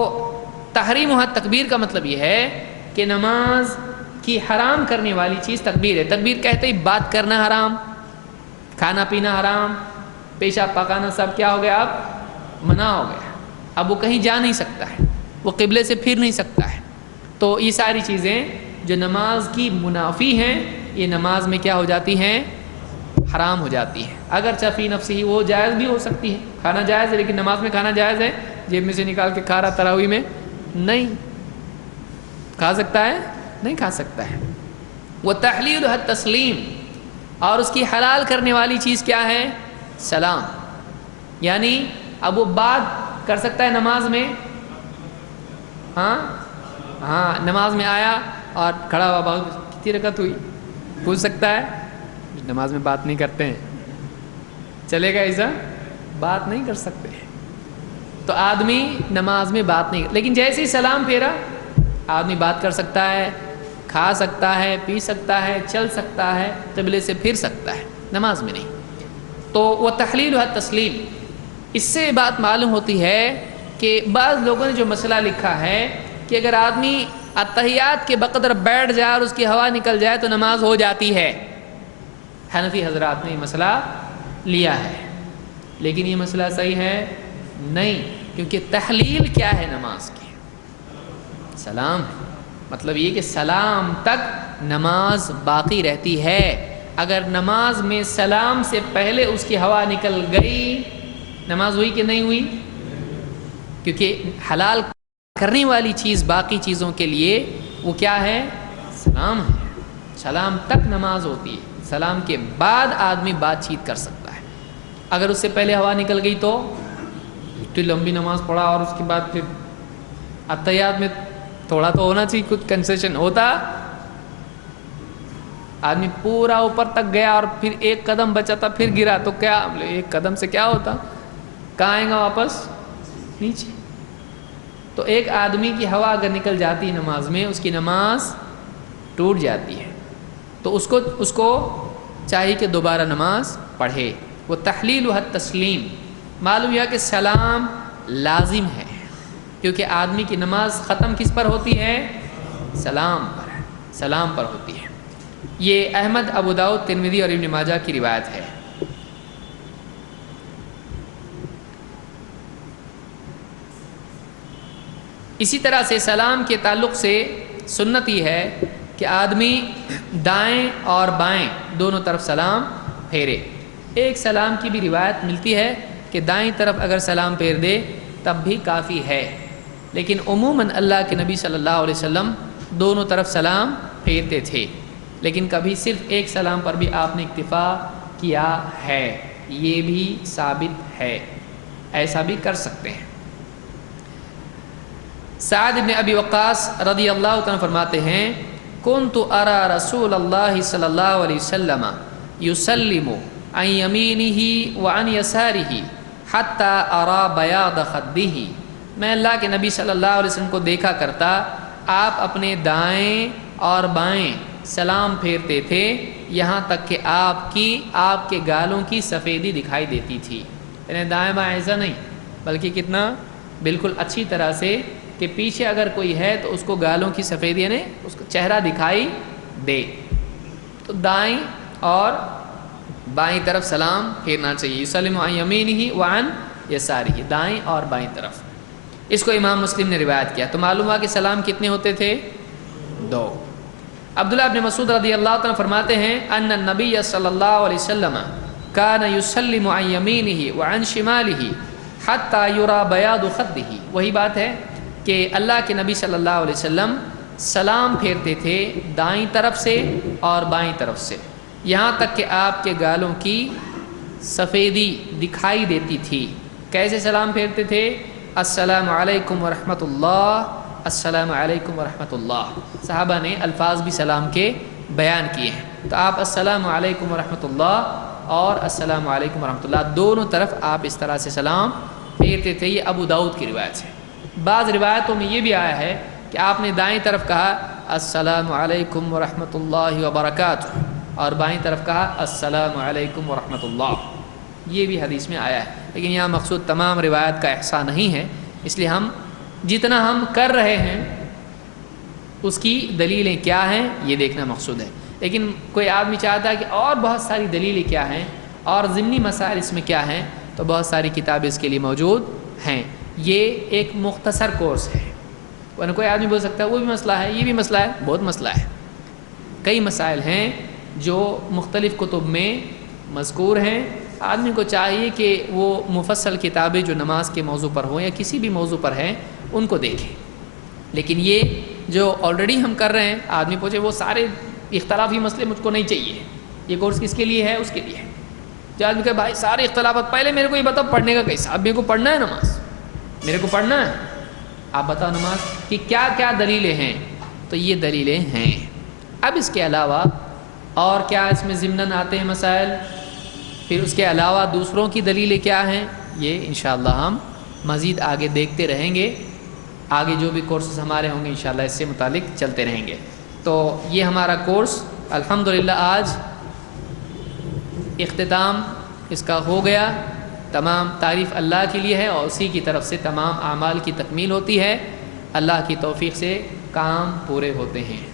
تحریم و تکبیر کا مطلب یہ ہے کہ نماز کی حرام کرنے والی چیز تکبیر ہے. تکبیر کہتے ہی بات کرنا حرام، کھانا پینا حرام، پیشاب پاخانہ سب کیا ہو گیا؟ اب منع ہو گیا. اب وہ کہیں جا نہیں سکتا ہے، وہ قبلے سے پھر نہیں سکتا ہے. تو یہ ساری چیزیں جو نماز کی منافی ہیں، یہ نماز میں کیا ہو جاتی ہیں؟ حرام ہو جاتی ہیں. اگرچہ فی نفسی ہی وہ جائز بھی ہو سکتی ہے، کھانا جائز ہے، لیکن نماز میں کھانا جائز ہے؟ جیب میں سے نکال کے کھا رہا تراویح میں؟ نہیں. کھا سکتا ہے؟ نہیں کھا سکتا ہے. وہ تحلیل التسلیم، اور اس کی حلال کرنے والی چیز کیا ہے؟ سلام. یعنی اب وہ بات کر سکتا ہے نماز میں، ہاں نماز میں آیا اور کھڑا ہوا، بہت کتنی رکعت ہوئی پوچھ سکتا ہے. نماز میں بات نہیں کرتے ہیں، چلے گا ایسا؟ بات نہیں کر سکتے. تو آدمی نماز میں بات نہیں، لیکن جیسے ہی سلام پھیرا آدمی بات کر سکتا ہے، کھا سکتا ہے، پی سکتا ہے، چل سکتا ہے، قبلے سے پھر سکتا ہے، نماز میں نہیں. تو وہ تحلیل و تسلیم، اس سے بات معلوم ہوتی ہے کہ بعض لوگوں نے جو مسئلہ لکھا ہے کہ اگر آدمی اتحیات کے بقدر بیٹھ جائے اور اس کی ہوا نکل جائے تو نماز ہو جاتی ہے. حنفی حضرات نے یہ مسئلہ لیا ہے، لیکن یہ مسئلہ صحیح ہے نہیں، کیونکہ تحلیل کیا ہے نماز کی؟ سلام. مطلب یہ کہ سلام تک نماز باقی رہتی ہے. اگر نماز میں سلام سے پہلے اس کی ہوا نکل گئی، نماز ہوئی کہ نہیں ہوئی؟ کیونکہ حلال کرنے والی چیز باقی چیزوں کے لیے وہ کیا ہے؟ سلام ہے. سلام تک نماز ہوتی ہے، سلام کے بعد آدمی بات چیت کر سکتا ہے. اگر اس سے پہلے ہوا نکل گئی تو اتنی لمبی نماز پڑھا اور اس کے بعد پھر اتحیات میں تھوڑا تو ہونا چاہیے، کچھ کنسیشن ہوتا. آدمی پورا اوپر تک گیا اور پھر ایک قدم بچا تھا پھر گرا تو کیا؟ ایک قدم سے کیا ہوتا؟ کہاں آئے گا واپس؟ نیچے. تو ایک آدمی کی ہوا اگر نکل جاتی ہے نماز میں، اس کی نماز ٹوٹ جاتی ہے. تو اس کو چاہیے کہ دوبارہ نماز پڑھے. وہ تحلیل و تسلیم، معلوم یہ کہ سلام لازم ہے، کیونکہ آدمی کی نماز ختم کس پر ہوتی ہے؟ سلام پر. سلام پر ہوتی ہے. یہ احمد، ابو داؤد، ترمذی اور ابن ماجہ کی روایت ہے. اسی طرح سے سلام کے تعلق سے سنت یہ ہے کہ آدمی دائیں اور بائیں دونوں طرف سلام پھیرے. ایک سلام کی بھی روایت ملتی ہے کہ دائیں طرف اگر سلام پھیر دے تب بھی کافی ہے، لیکن عموماً اللہ کے نبی صلی اللہ علیہ وسلم دونوں طرف سلام پھیرتے تھے، لیکن کبھی صرف ایک سلام پر بھی آپ نے اکتفا کیا ہے، یہ بھی ثابت ہے، ایسا بھی کر سکتے ہیں۔ سعد بن ابی وقاص رضی اللہ عنہ فرماتے ہیں کنت ارى رسول اللہ صلی اللہ علیہ وسلم یسلم عن یمینہ وعن یسارہ حتی ارى بیاض خدہ، میں اللہ کے نبی صلی اللہ علیہ وسلم کو دیکھا کرتا آپ اپنے دائیں اور بائیں سلام پھیرتے تھے یہاں تک کہ آپ کے گالوں کی سفیدی دکھائی دیتی تھی، یعنی دائیں بائیں ایسا نہیں بلکہ کتنا بالکل اچھی طرح سے کہ پیچھے اگر کوئی ہے تو اس کو گالوں کی سفیدی یعنی اس کو چہرہ دکھائی دے، تو دائیں اور بائیں طرف سلام پھیرنا چاہیے، یسلم عن یمینہ وعن یسارہ، دائیں اور بائیں طرف۔ اس کو امام مسلم نے روایت کیا، تو معلوم ہوا کہ سلام کتنے ہوتے تھے؟ 2۔ عبداللہ بن مسعود رضی اللہ عنہ فرماتے ہیں ان النبی صلی اللہ علیہ وسلم کان یسلم عن یمینہ وعن شمالہ حتی یری بیاض خدہ، وہی بات ہے کہ اللہ کے نبی صلی اللہ علیہ وسلم سلام پھیرتے تھے دائیں طرف سے اور بائیں طرف سے یہاں تک کہ آپ کے گالوں کی سفیدی دکھائی دیتی تھی۔ کیسے سلام پھیرتے تھے؟ السلام علیکم ورحمۃ اللہ، السلام علیکم ورحمۃ اللہ، صحابہ نے الفاظ بھی سلام کے بیان کیے ہیں، تو آپ السلام علیکم ورحمۃ اللہ اور السلام علیکم ورحمۃ اللہ دونوں طرف آپ اس طرح سے سلام پھیرتے تھے۔ یہ ابو داؤد کی روایت ہے۔ بعض روایتوں میں یہ بھی آیا ہے کہ آپ نے دائیں طرف کہا السلام علیکم ورحمۃ اللہ وبرکاتہ اور بائیں طرف کہا السلام علیکم ورحمۃ اللہ، یہ بھی حدیث میں آیا ہے، لیکن یہاں مقصود تمام روایت کا احصاء نہیں ہے، اس لیے ہم جتنا ہم کر رہے ہیں اس کی دلیلیں کیا ہیں یہ دیکھنا مقصود ہے۔ لیکن کوئی آدمی چاہتا ہے کہ اور بہت ساری دلیلیں کیا ہیں اور ضمنی مسائل اس میں کیا ہیں، تو بہت ساری کتابیں اس کے لیے موجود ہیں۔ یہ ایک مختصر کورس ہے، ورنہ کوئی آدمی بول سکتا ہے وہ بھی مسئلہ ہے، یہ بھی مسئلہ ہے، بہت مسئلہ ہے، کئی مسائل ہیں جو مختلف کتب میں مذکور ہیں۔ آدمی کو چاہیے کہ وہ مفصل کتابیں جو نماز کے موضوع پر ہوں یا کسی بھی موضوع پر ہیں ان کو دیکھیں، لیکن یہ جو آلریڈی ہم کر رہے ہیں آدمی پوچھے وہ سارے اختلافی مسئلے مجھ کو نہیں چاہیے، یہ کورس کس کے لیے ہے؟ اس کے لیے ہے جو آدمی کہے بھائی سارے اختلافات، پہلے میرے کو یہ بتاؤ پڑھنے کا کیسا، اب میرے کو پڑھنا ہے نماز، میرے کو پڑھنا ہے، آپ بتاؤ نماز کی کیا کیا دلیلیں ہیں، تو یہ دلیلیں ہیں۔ اب اس کے علاوہ اور کیا اس میں ضمناً آتے ہیں مسائل، پھر اس کے علاوہ دوسروں کی دلیلیں کیا ہیں، یہ انشاءاللہ ہم مزید آگے دیکھتے رہیں گے، آگے جو بھی کورسز ہمارے ہوں گے انشاءاللہ اس سے متعلق چلتے رہیں گے۔ تو یہ ہمارا کورس الحمدللہ آج اختتام اس کا ہو گیا، تمام تعریف اللہ کے لیے ہے اور اسی کی طرف سے تمام اعمال کی تکمیل ہوتی ہے، اللہ کی توفیق سے کام پورے ہوتے ہیں۔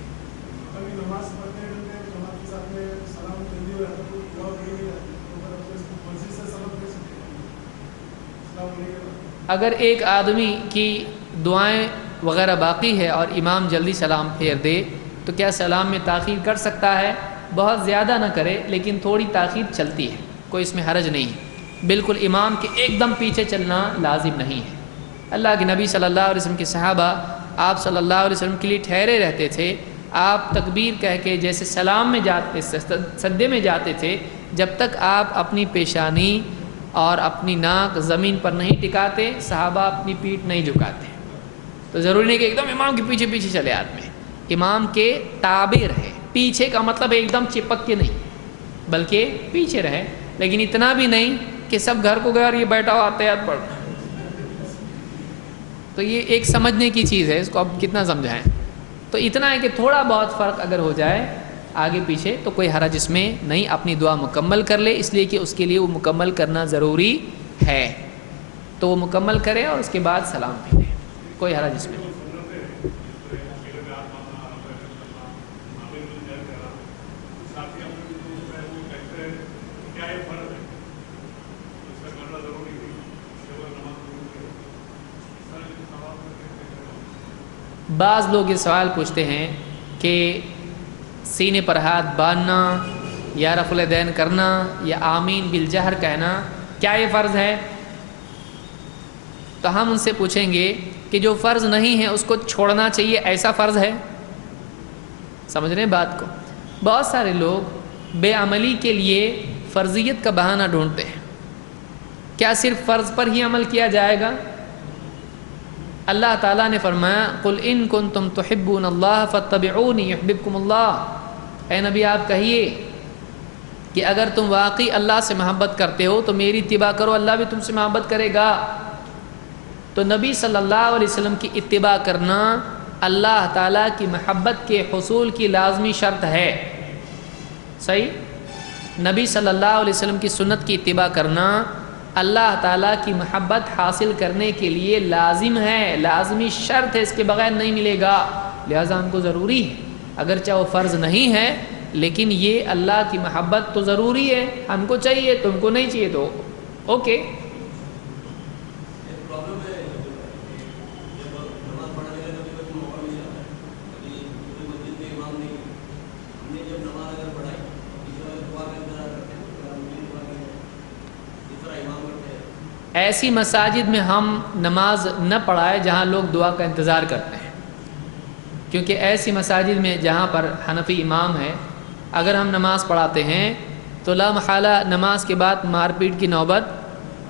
اگر ایک آدمی کی دعائیں وغیرہ باقی ہے اور امام جلدی سلام پھیر دے تو کیا سلام میں تاخیر کر سکتا ہے؟ بہت زیادہ نہ کرے لیکن تھوڑی تاخیر چلتی ہے، کوئی اس میں حرج نہیں ہے، بالکل امام کے ایک دم پیچھے چلنا لازم نہیں ہے۔ اللہ کے نبی صلی اللہ علیہ وسلم کے صحابہ آپ صلی اللہ علیہ وسلم کے لیے ٹھہرے رہتے تھے، آپ تکبیر کہہ کے جیسے سلام میں جاتے سجدے میں جاتے تھے، جب تک آپ اپنی پیشانی اور اپنی ناک زمین پر نہیں ٹکاتے صحابہ اپنی پیٹھ نہیں جھکاتے۔ تو ضروری نہیں کہ ایک دم امام کے پیچھے پیچھے چلے آدمی، امام کے تابع رہے، پیچھے کا مطلب ایک دم چپک کے نہیں بلکہ پیچھے رہے، لیکن اتنا بھی نہیں کہ سب گھر کو گئے اور یہ بیٹھا ہوا آتے پڑھ۔ تو یہ ایک سمجھنے کی چیز ہے، اس کو اب کتنا سمجھائیں، تو اتنا ہے کہ تھوڑا بہت فرق اگر ہو جائے آگے پیچھے تو کوئی حرج اس میں نہیں، اپنی دعا مکمل کر لے، اس لیے کہ اس کے لیے وہ مکمل کرنا ضروری ہے، تو وہ مکمل کرے اور اس کے بعد سلام پھیرے، کوئی حرج اس میں نہیں۔ بعض لوگ یہ سوال پوچھتے ہیں کہ سینے پر ہاتھ باندھنا یا رفع الیدین کرنا یا آمین بالجہر کہنا کیا یہ فرض ہے؟ تو ہم ان سے پوچھیں گے کہ جو فرض نہیں ہے اس کو چھوڑنا چاہیے، ایسا فرض ہے؟ سمجھ رہے ہیں بات کو؟ بہت سارے لوگ بے عملی کے لیے فرضیت کا بہانہ ڈھونڈتے ہیں. کیا صرف فرض پر ہی عمل کیا جائے گا؟ اللہ تعالیٰ نے فرمایا قُلْ إِن كُنتُمْ تُحِبُّونَ اللَّهَ فَاتَّبِعُونِي يُحْبِبْكُمُ اللَّهُ. اے نبی آپ کہیے کہ اگر تم واقعی اللہ سے محبت کرتے ہو تو میری اتباع کرو، اللہ بھی تم سے محبت کرے گا. تو نبی صلی اللہ علیہ وسلم کی اتباع کرنا اللہ تعالیٰ کی محبت کے حصول کی لازمی شرط ہے. صحیح؟ نبی صلی اللہ علیہ وسلم کی سنت کی اتباع کرنا اللہ تعالیٰ کی محبت حاصل کرنے کے لیے لازم ہے، لازمی شرط ہے، اس کے بغیر نہیں ملے گا. لہٰذا ہم کو ضروری ہے، اگرچہ وہ فرض نہیں ہے لیکن یہ اللہ کی محبت تو ضروری ہے. ہم کو چاہیے، تم کو نہیں چاہیے تو اوکے. ایسی مساجد میں ہم نماز نہ پڑھائے جہاں لوگ دعا کا انتظار کرتے ہیں، کیونکہ ایسی مساجد میں جہاں پر حنفی امام ہے اگر ہم نماز پڑھاتے ہیں تو لا محالہ نماز کے بعد مار پیٹ کی نوبت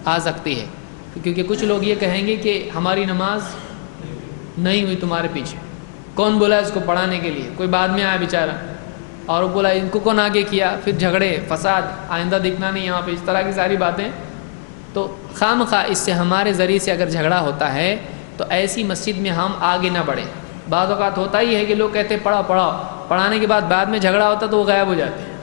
آ سکتی ہے، کیونکہ کچھ لوگ یہ کہیں گے کہ ہماری نماز نہیں ہوئی تمہارے پیچھے، کون بولا اس کو پڑھانے کے لیے؟ کوئی بعد میں آیا بیچارہ اور وہ بولا ان کو کون آگے کیا، پھر جھگڑے فساد، آئندہ دکھنا نہیں یہاں پہ، اس طرح کی ساری باتیں. تو خام خواہ اس سے ہمارے ذریعے سے اگر جھگڑا ہوتا ہے تو ایسی مسجد میں ہم آگے نہ بڑھیں. بعض اوقات ہوتا ہی ہے کہ لوگ کہتے ہیں پڑھاؤ پڑھاؤ، پڑھانے کے بعد میں جھگڑا ہوتا تو وہ غائب ہو جاتے ہیں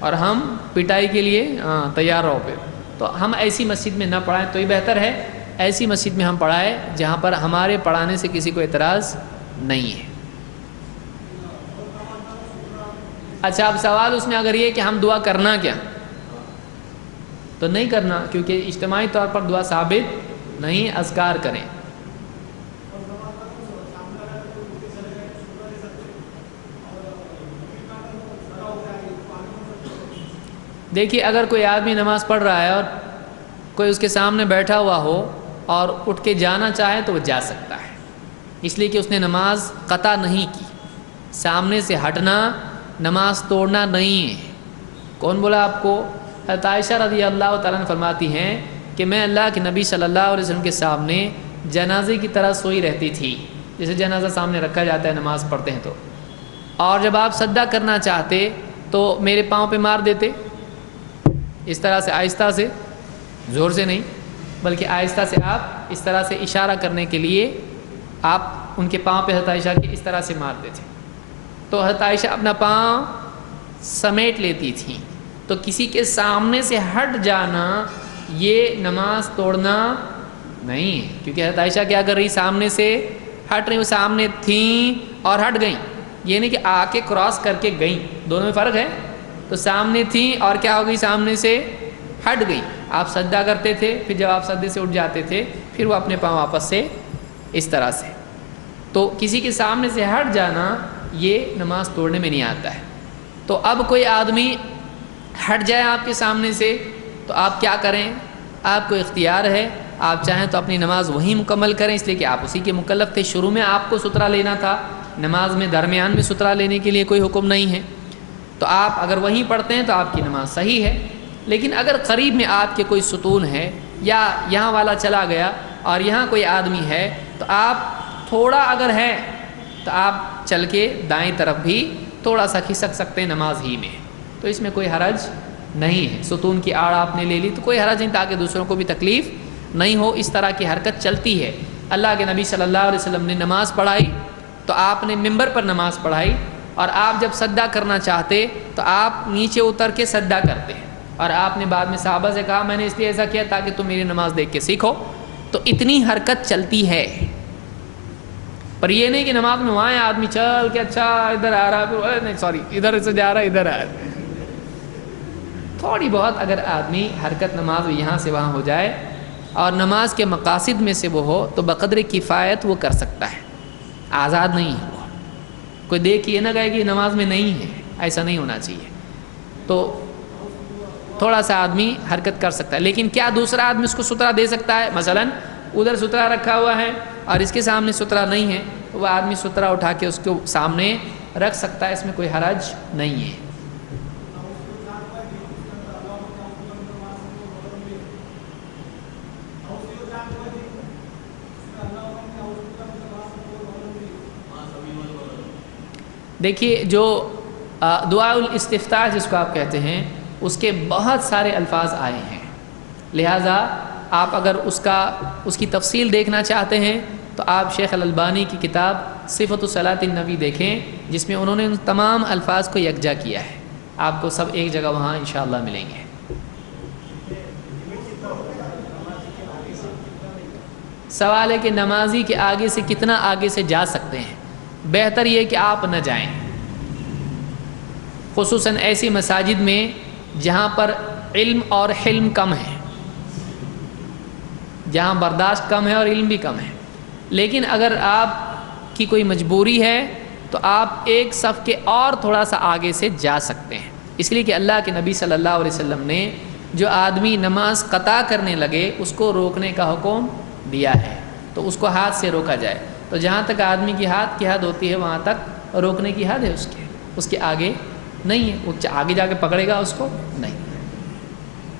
اور ہم پٹائی کے لیے تیار رہو پھر. تو ہم ایسی مسجد میں نہ پڑھائیں تو یہ بہتر ہے ایسی مسجد میں ہم پڑھائیں جہاں پر ہمارے پڑھانے سے کسی کو اعتراض نہیں ہے. اچھا اب سوال اس میں اگر یہ کہ ہم دعا کرنا کیا، تو نہیں کرنا، کیونکہ اجتماعی طور پر دعا ثابت نہیں. اذکار کریں. دیکھیے اگر کوئی آدمی نماز پڑھ رہا ہے اور کوئی اس کے سامنے بیٹھا ہوا ہو اور اٹھ کے جانا چاہے تو وہ جا سکتا ہے، اس لیے کہ اس نے نماز قطع نہیں کی. سامنے سے ہٹنا نماز توڑنا نہیں ہے. کون بولا آپ کو؟ حضرت عائشہ رضی اللہ تعالیٰ عنہ فرماتی ہیں کہ میں اللہ کے نبی صلی اللہ علیہ وسلم کے سامنے جنازے کی طرح سوئی رہتی تھی، جیسے جنازہ سامنے رکھا جاتا ہے نماز پڑھتے ہیں تو، اور جب آپ سجدہ کرنا چاہتے تو میرے پاؤں پہ مار دیتے، اس طرح سے آہستہ سے، زور سے نہیں بلکہ آہستہ سے آپ اس طرح سے اشارہ کرنے کے لیے آپ ان کے پاؤں پہ حضرت عائشہ کے اس طرح سے مارتے تھے. تو حضرت عائشہ اپنا پاؤں سمیٹ لیتی تھیں. تو کسی کے سامنے سے ہٹ جانا یہ نماز توڑنا نہیں ہے، کیونکہ حضرت عائشہ کیا کر رہی؟ سامنے سے ہٹ رہی، وہ سامنے تھیں اور ہٹ گئیں، یہ نہیں کہ آ کے کراس کر کے گئیں، دونوں میں فرق ہے. تو سامنے تھیں اور کیا ہو گئی؟ سامنے سے ہٹ گئیں. آپ سجدہ کرتے تھے، پھر جب آپ سجدے سے اٹھ جاتے تھے پھر وہ اپنے پاؤں واپس سے اس طرح سے. تو کسی کے سامنے سے ہٹ جانا یہ نماز توڑنے میں نہیں آتا ہے. تو اب کوئی آدمی ہٹ جائے آپ کے سامنے سے تو آپ کیا کریں؟ آپ کو اختیار ہے، آپ چاہیں تو اپنی نماز وہیں مکمل کریں، اس لیے کہ آپ اسی کے مکلف تھے. شروع میں آپ کو سترہ لینا تھا، نماز میں درمیان میں سترہ لینے کے لیے کوئی حکم نہیں ہے. تو آپ اگر وہیں پڑھتے ہیں تو آپ کی نماز صحیح ہے. لیکن اگر قریب میں آپ کے کوئی ستون ہے یا یہاں والا چلا گیا اور یہاں کوئی آدمی ہے تو آپ تھوڑا اگر ہے تو آپ چل کے دائیں طرف بھی تھوڑا سا کھسک سکتے ہیں نماز ہی میں، تو اس میں کوئی حرج نہیں ہے. ستون کی آڑ آپ نے لے لی تو کوئی حرج نہیں، تاکہ دوسروں کو بھی تکلیف نہیں ہو. اس طرح کی حرکت چلتی ہے. اللہ کے نبی صلی اللہ علیہ وسلم نے نماز پڑھائی تو آپ نے ممبر پر نماز پڑھائی، اور آپ جب سجدہ کرنا چاہتے تو آپ نیچے اتر کے سجدہ کرتے ہیں، اور آپ نے بعد میں صحابہ سے کہا میں نے اس لیے ایسا کیا تاکہ تم میری نماز دیکھ کے سیکھو. تو اتنی حرکت چلتی ہے، پر یہ نہیں کہ نماز میں وہاں آدمی چل کے اچھا ادھر آ رہا ہے، نہیں سوری ادھر سے جا رہا ہے ادھر آ رہا ہے. تھوڑی بہت اگر آدمی حرکت نماز میں یہاں سے وہاں ہو جائے اور نماز کے مقاصد میں سے وہ ہو تو بقدر کفایت وہ کر سکتا ہے، آزاد نہیں ہے وہ. کوئی دیکھ یہ نہ کہے کہ نماز میں نہیں ہے، ایسا نہیں ہونا چاہیے. تو تھوڑا سا آدمی حرکت کر سکتا ہے. لیکن کیا دوسرا آدمی اس کو سترہ دے سکتا ہے؟ مثلا ادھر سترا رکھا ہوا ہے اور اس کے سامنے سترا نہیں ہے، وہ آدمی سترا اٹھا کے اس کو سامنے رکھ سکتا ہے، اس میں کوئی حرج نہیں ہے۔ دیکھیے جو دعاء الاستفتاح جس کو آپ کہتے ہیں، اس کے بہت سارے الفاظ آئے ہیں، لہٰذا آپ اگر اس کی تفصیل دیکھنا چاہتے ہیں تو آپ شیخ الالبانی کی کتاب صفۃ صلاۃ النبی دیکھیں، جس میں انہوں نے ان تمام الفاظ کو یکجا کیا ہے، آپ کو سب ایک جگہ وہاں انشاءاللہ ملیں گے۔ سوال ہے کہ نمازی کے آگے سے کتنا آگے سے جا سکتے ہیں؟ بہتر یہ کہ آپ نہ جائیں، خصوصاً ایسی مساجد میں جہاں پر علم اور حلم کم ہے، جہاں برداشت کم ہے اور علم بھی کم ہے۔ لیکن اگر آپ کی کوئی مجبوری ہے تو آپ ایک صف کے اور تھوڑا سا آگے سے جا سکتے ہیں، اس لیے کہ اللہ کے نبی صلی اللہ علیہ وسلم نے جو آدمی نماز قطع کرنے لگے اس کو روکنے کا حکم دیا ہے، تو اس کو ہاتھ سے روکا جائے۔ تو جہاں تک آدمی کی ہاتھ کی حد ہوتی ہے وہاں تک روکنے کی حد ہے، اس کے آگے نہیں ہے، وہ آگے جا کے پکڑے گا اس کو نہیں۔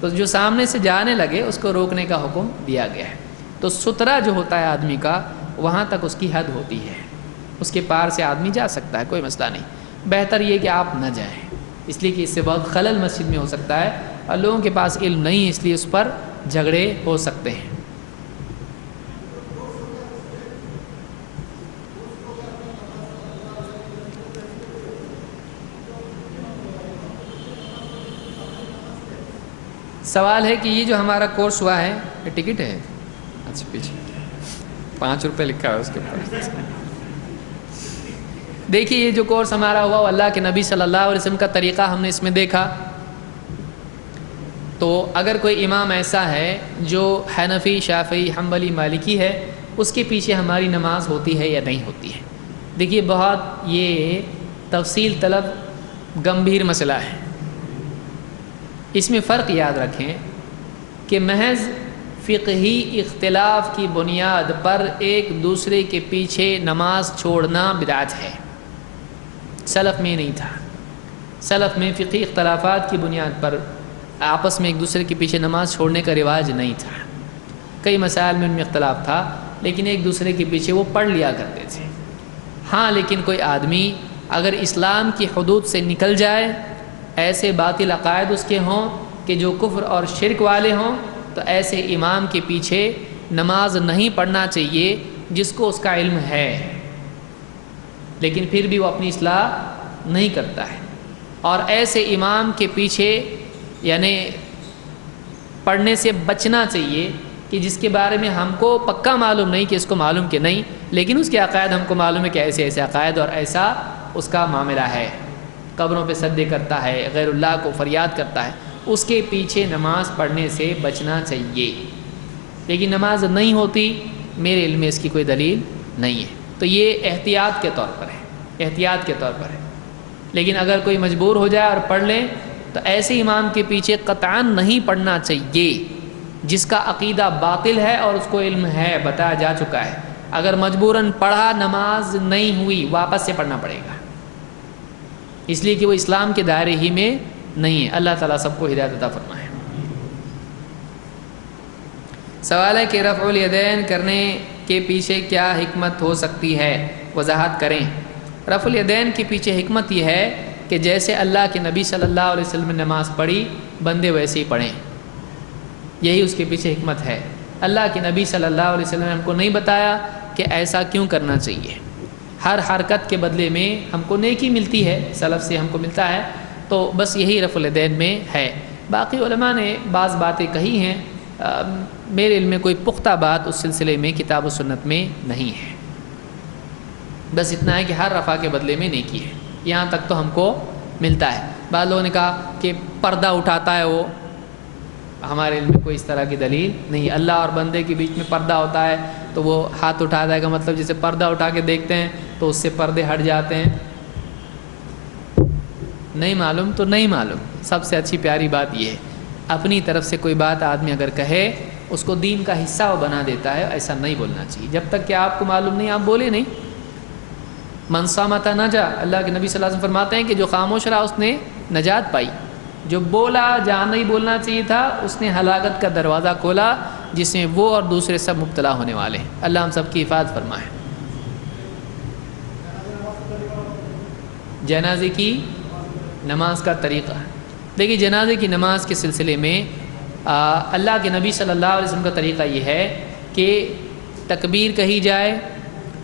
تو جو سامنے سے جانے لگے اس کو روکنے کا حکم دیا گیا ہے۔ تو سترا جو ہوتا ہے آدمی کا، وہاں تک اس کی حد ہوتی ہے، اس کے پار سے آدمی جا سکتا ہے، کوئی مسئلہ نہیں۔ بہتر یہ کہ آپ نہ جائیں، اس لیے کہ اس سے بہت خلل مسجد میں ہو سکتا ہے اور لوگوں کے پاس علم نہیں ہے، اس لیے اس پر جھگڑے ہو سکتے ہیں۔ سوال ہے کہ یہ جو ہمارا کورس ہوا ہے، یہ ٹکٹ ہے؟ اچھا پیچھے 5 روپے لکھا ہے اس کے اوپر۔ دیکھیے یہ جو کورس ہمارا ہوا وہ اللہ کے نبی صلی اللہ علیہ وسلم کا طریقہ ہم نے اس میں دیکھا۔ تو اگر کوئی امام ایسا ہے جو حنفی، شافعی، حنبلی، مالکی ہے، اس کے پیچھے ہماری نماز ہوتی ہے یا نہیں ہوتی ہے؟ دیکھیے بہت یہ تفصیل طلب گمبھیر مسئلہ ہے، اس میں فرق یاد رکھیں کہ محض فقہی اختلاف کی بنیاد پر ایک دوسرے کے پیچھے نماز چھوڑنا بدعت ہے، سلف میں نہیں تھا۔ سلف میں فقہی اختلافات کی بنیاد پر آپس میں ایک دوسرے کے پیچھے نماز چھوڑنے کا رواج نہیں تھا۔ کئی مسائل میں ان میں اختلاف تھا، لیکن ایک دوسرے کے پیچھے وہ پڑھ لیا کرتے تھے۔ ہاں لیکن کوئی آدمی اگر اسلام کی حدود سے نکل جائے، ایسے باطل عقائد اس کے ہوں کہ جو کفر اور شرک والے ہوں، تو ایسے امام کے پیچھے نماز نہیں پڑھنا چاہیے جس کو اس کا علم ہے، لیکن پھر بھی وہ اپنی اصلاح نہیں کرتا ہے۔ اور ایسے امام کے پیچھے یعنی پڑھنے سے بچنا چاہیے کہ جس کے بارے میں ہم کو پکا معلوم نہیں کہ اس کو معلوم کہ نہیں، لیکن اس کے عقائد ہم کو معلوم ہے کہ ایسے ایسے عقائد اور ایسا اس کا معاملہ ہے، قبروں پہ سجدے کرتا ہے، غیر اللہ کو فریاد کرتا ہے، اس کے پیچھے نماز پڑھنے سے بچنا چاہیے۔ لیکن نماز نہیں ہوتی، میرے علم میں اس کی کوئی دلیل نہیں ہے، تو یہ احتیاط کے طور پر ہے، احتیاط کے طور پر ہے۔ لیکن اگر کوئی مجبور ہو جائے اور پڑھ لے تو ایسے امام کے پیچھے قطعاً نہیں پڑھنا چاہیے جس کا عقیدہ باطل ہے اور اس کو علم ہے، بتایا جا چکا ہے۔ اگر مجبوراً پڑھا، نماز نہیں ہوئی، واپس سے پڑھنا پڑے گا، اس لیے کہ وہ اسلام کے دائرے ہی میں نہیں ہے۔ اللہ تعالیٰ سب کو ہدایت عطا فرمائے۔ سوال ہے کہ رفع الیدین کرنے کے پیچھے کیا حکمت ہو سکتی ہے، وضاحت کریں۔ رفع الیدین کے پیچھے حکمت یہ ہے کہ جیسے اللہ کے نبی صلی اللہ علیہ وسلم نے نماز پڑھی، بندے ویسے ہی پڑھیں، یہی اس کے پیچھے حکمت ہے۔ اللہ کے نبی صلی اللہ علیہ وسلم نے ہم کو نہیں بتایا کہ ایسا کیوں کرنا چاہیے۔ ہر حرکت کے بدلے میں ہم کو نیکی ملتی ہے، سلف سے ہم کو ملتا ہے، تو بس یہی رفع الیدین میں ہے۔ باقی علماء نے بعض باتیں کہی ہیں، میرے علم میں کوئی پختہ بات اس سلسلے میں کتاب و سنت میں نہیں ہے، بس اتنا ہے کہ ہر رفع کے بدلے میں نیکی ہے، یہاں تک تو ہم کو ملتا ہے۔ بعض لوگوں نے کہا کہ پردہ اٹھاتا ہے، وہ ہمارے علم میں کوئی اس طرح کی دلیل نہیں۔ اللہ اور بندے کے بیچ میں پردہ ہوتا ہے تو وہ ہاتھ اٹھاتا ہے کا مطلب جیسے پردہ اٹھا کے دیکھتے ہیں تو اس سے پردے ہٹ جاتے ہیں، نہیں معلوم تو نہیں معلوم۔ سب سے اچھی پیاری بات یہ ہے، اپنی طرف سے کوئی بات آدمی اگر کہے اس کو دین کا حصہ وہ بنا دیتا ہے، ایسا نہیں بولنا چاہیے۔ جب تک کہ آپ کو معلوم نہیں، آپ بولے نہیں۔ من صامت نجا، اللہ کے نبی صلی اللہ علیہ وسلم فرماتے ہیں کہ جو خاموش رہا اس نے نجات پائی، جو بولا جہاں نہیں بولنا چاہیے تھا اس نے ہلاکت کا دروازہ کھولا، جس میں وہ اور دوسرے سب مبتلا ہونے والے ہیں۔ اللہ ہم سب کی حفاظت فرمائے۔ جنازے کی نماز کا طریقہ، دیکھیے جنازے کی نماز کے سلسلے میں اللہ کے نبی صلی اللہ علیہ وسلم کا طریقہ یہ ہے کہ تکبیر کہی جائے،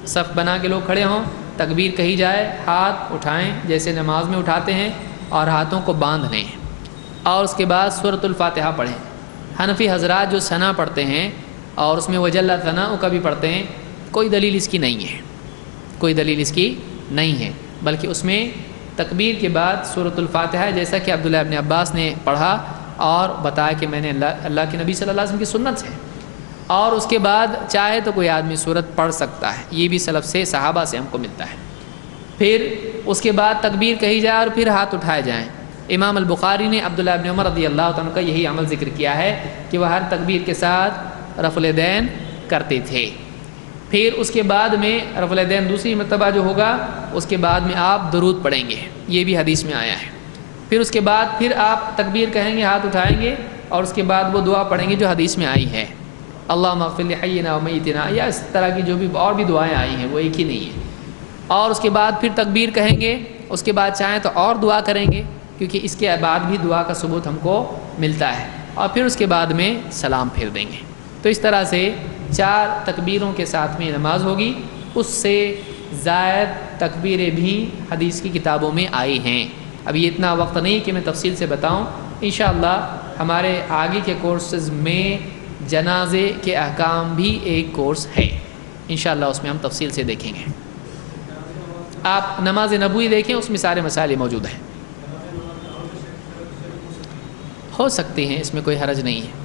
صف بنا کے لوگ کھڑے ہوں، تکبیر کہی جائے، ہاتھ اٹھائیں جیسے نماز میں اٹھاتے ہیں اور ہاتھوں کو باندھ لیں، اور اس کے بعد سورۃ الفاتحہ پڑھیں۔ حنفی حضرات جو ثنا پڑھتے ہیں اور اس میں وجل ثناء کا بھی پڑھتے ہیں، کوئی دلیل اس کی نہیں ہے، کوئی دلیل اس کی نہیں ہے، بلکہ اس میں تکبیر کے بعد سورۃ الفاتحہ جیسا کہ عبداللہ ابن عباس نے پڑھا اور بتایا کہ میں نے اللہ کے نبی صلی اللہ علیہ وسلم کی سنت ہے، اور اس کے بعد چاہے تو کوئی آدمی سورت پڑھ سکتا ہے، یہ بھی سلف سے صحابہ سے ہم کو ملتا ہے۔ پھر اس کے بعد تکبیر کہی جائے اور پھر ہاتھ اٹھائے جائیں۔ امام البخاری نے عبداللہ ابن عمر رضی اللہ عنہ کا یہی عمل ذکر کیا ہے کہ وہ ہر تکبیر کے ساتھ رفع الیدین کرتے تھے۔ پھر اس کے بعد میں رفع الیدین دوسری مرتبہ جو ہوگا اس کے بعد میں آپ درود پڑھیں گے، یہ بھی حدیث میں آیا ہے۔ پھر اس کے بعد پھر آپ تکبیر کہیں گے، ہاتھ اٹھائیں گے، اور اس کے بعد وہ دعا پڑھیں گے جو حدیث میں آئی ہے، اللہم اغفر لحینا و میتنا، یا اس طرح کی جو بھی اور بھی دعائیں آئی ہیں وہ ایک ہی نہیں ہے۔ اور اس کے بعد پھر تکبیر کہیں گے، اس کے بعد چاہیں تو اور دعا کریں گے، کیونکہ اس کے بعد بھی دعا کا ثبوت ہم کو ملتا ہے، اور پھر اس کے بعد میں سلام پھیر دیں گے۔ تو اس طرح سے 4 تکبیروں کے ساتھ میں نماز ہوگی، اس سے زائد تکبیریں بھی حدیث کی کتابوں میں آئی ہیں۔ ابھی اتنا وقت نہیں کہ میں تفصیل سے بتاؤں، انشاءاللہ ہمارے آگے کے کورسز میں جنازے کے احکام بھی ایک کورس ہے، انشاءاللہ اس میں ہم تفصیل سے دیکھیں گے۔ آپ نماز نبوی دیکھیں، اس میں سارے مسائل موجود ہیں، ہو سکتے ہیں، اس میں کوئی حرج نہیں ہے۔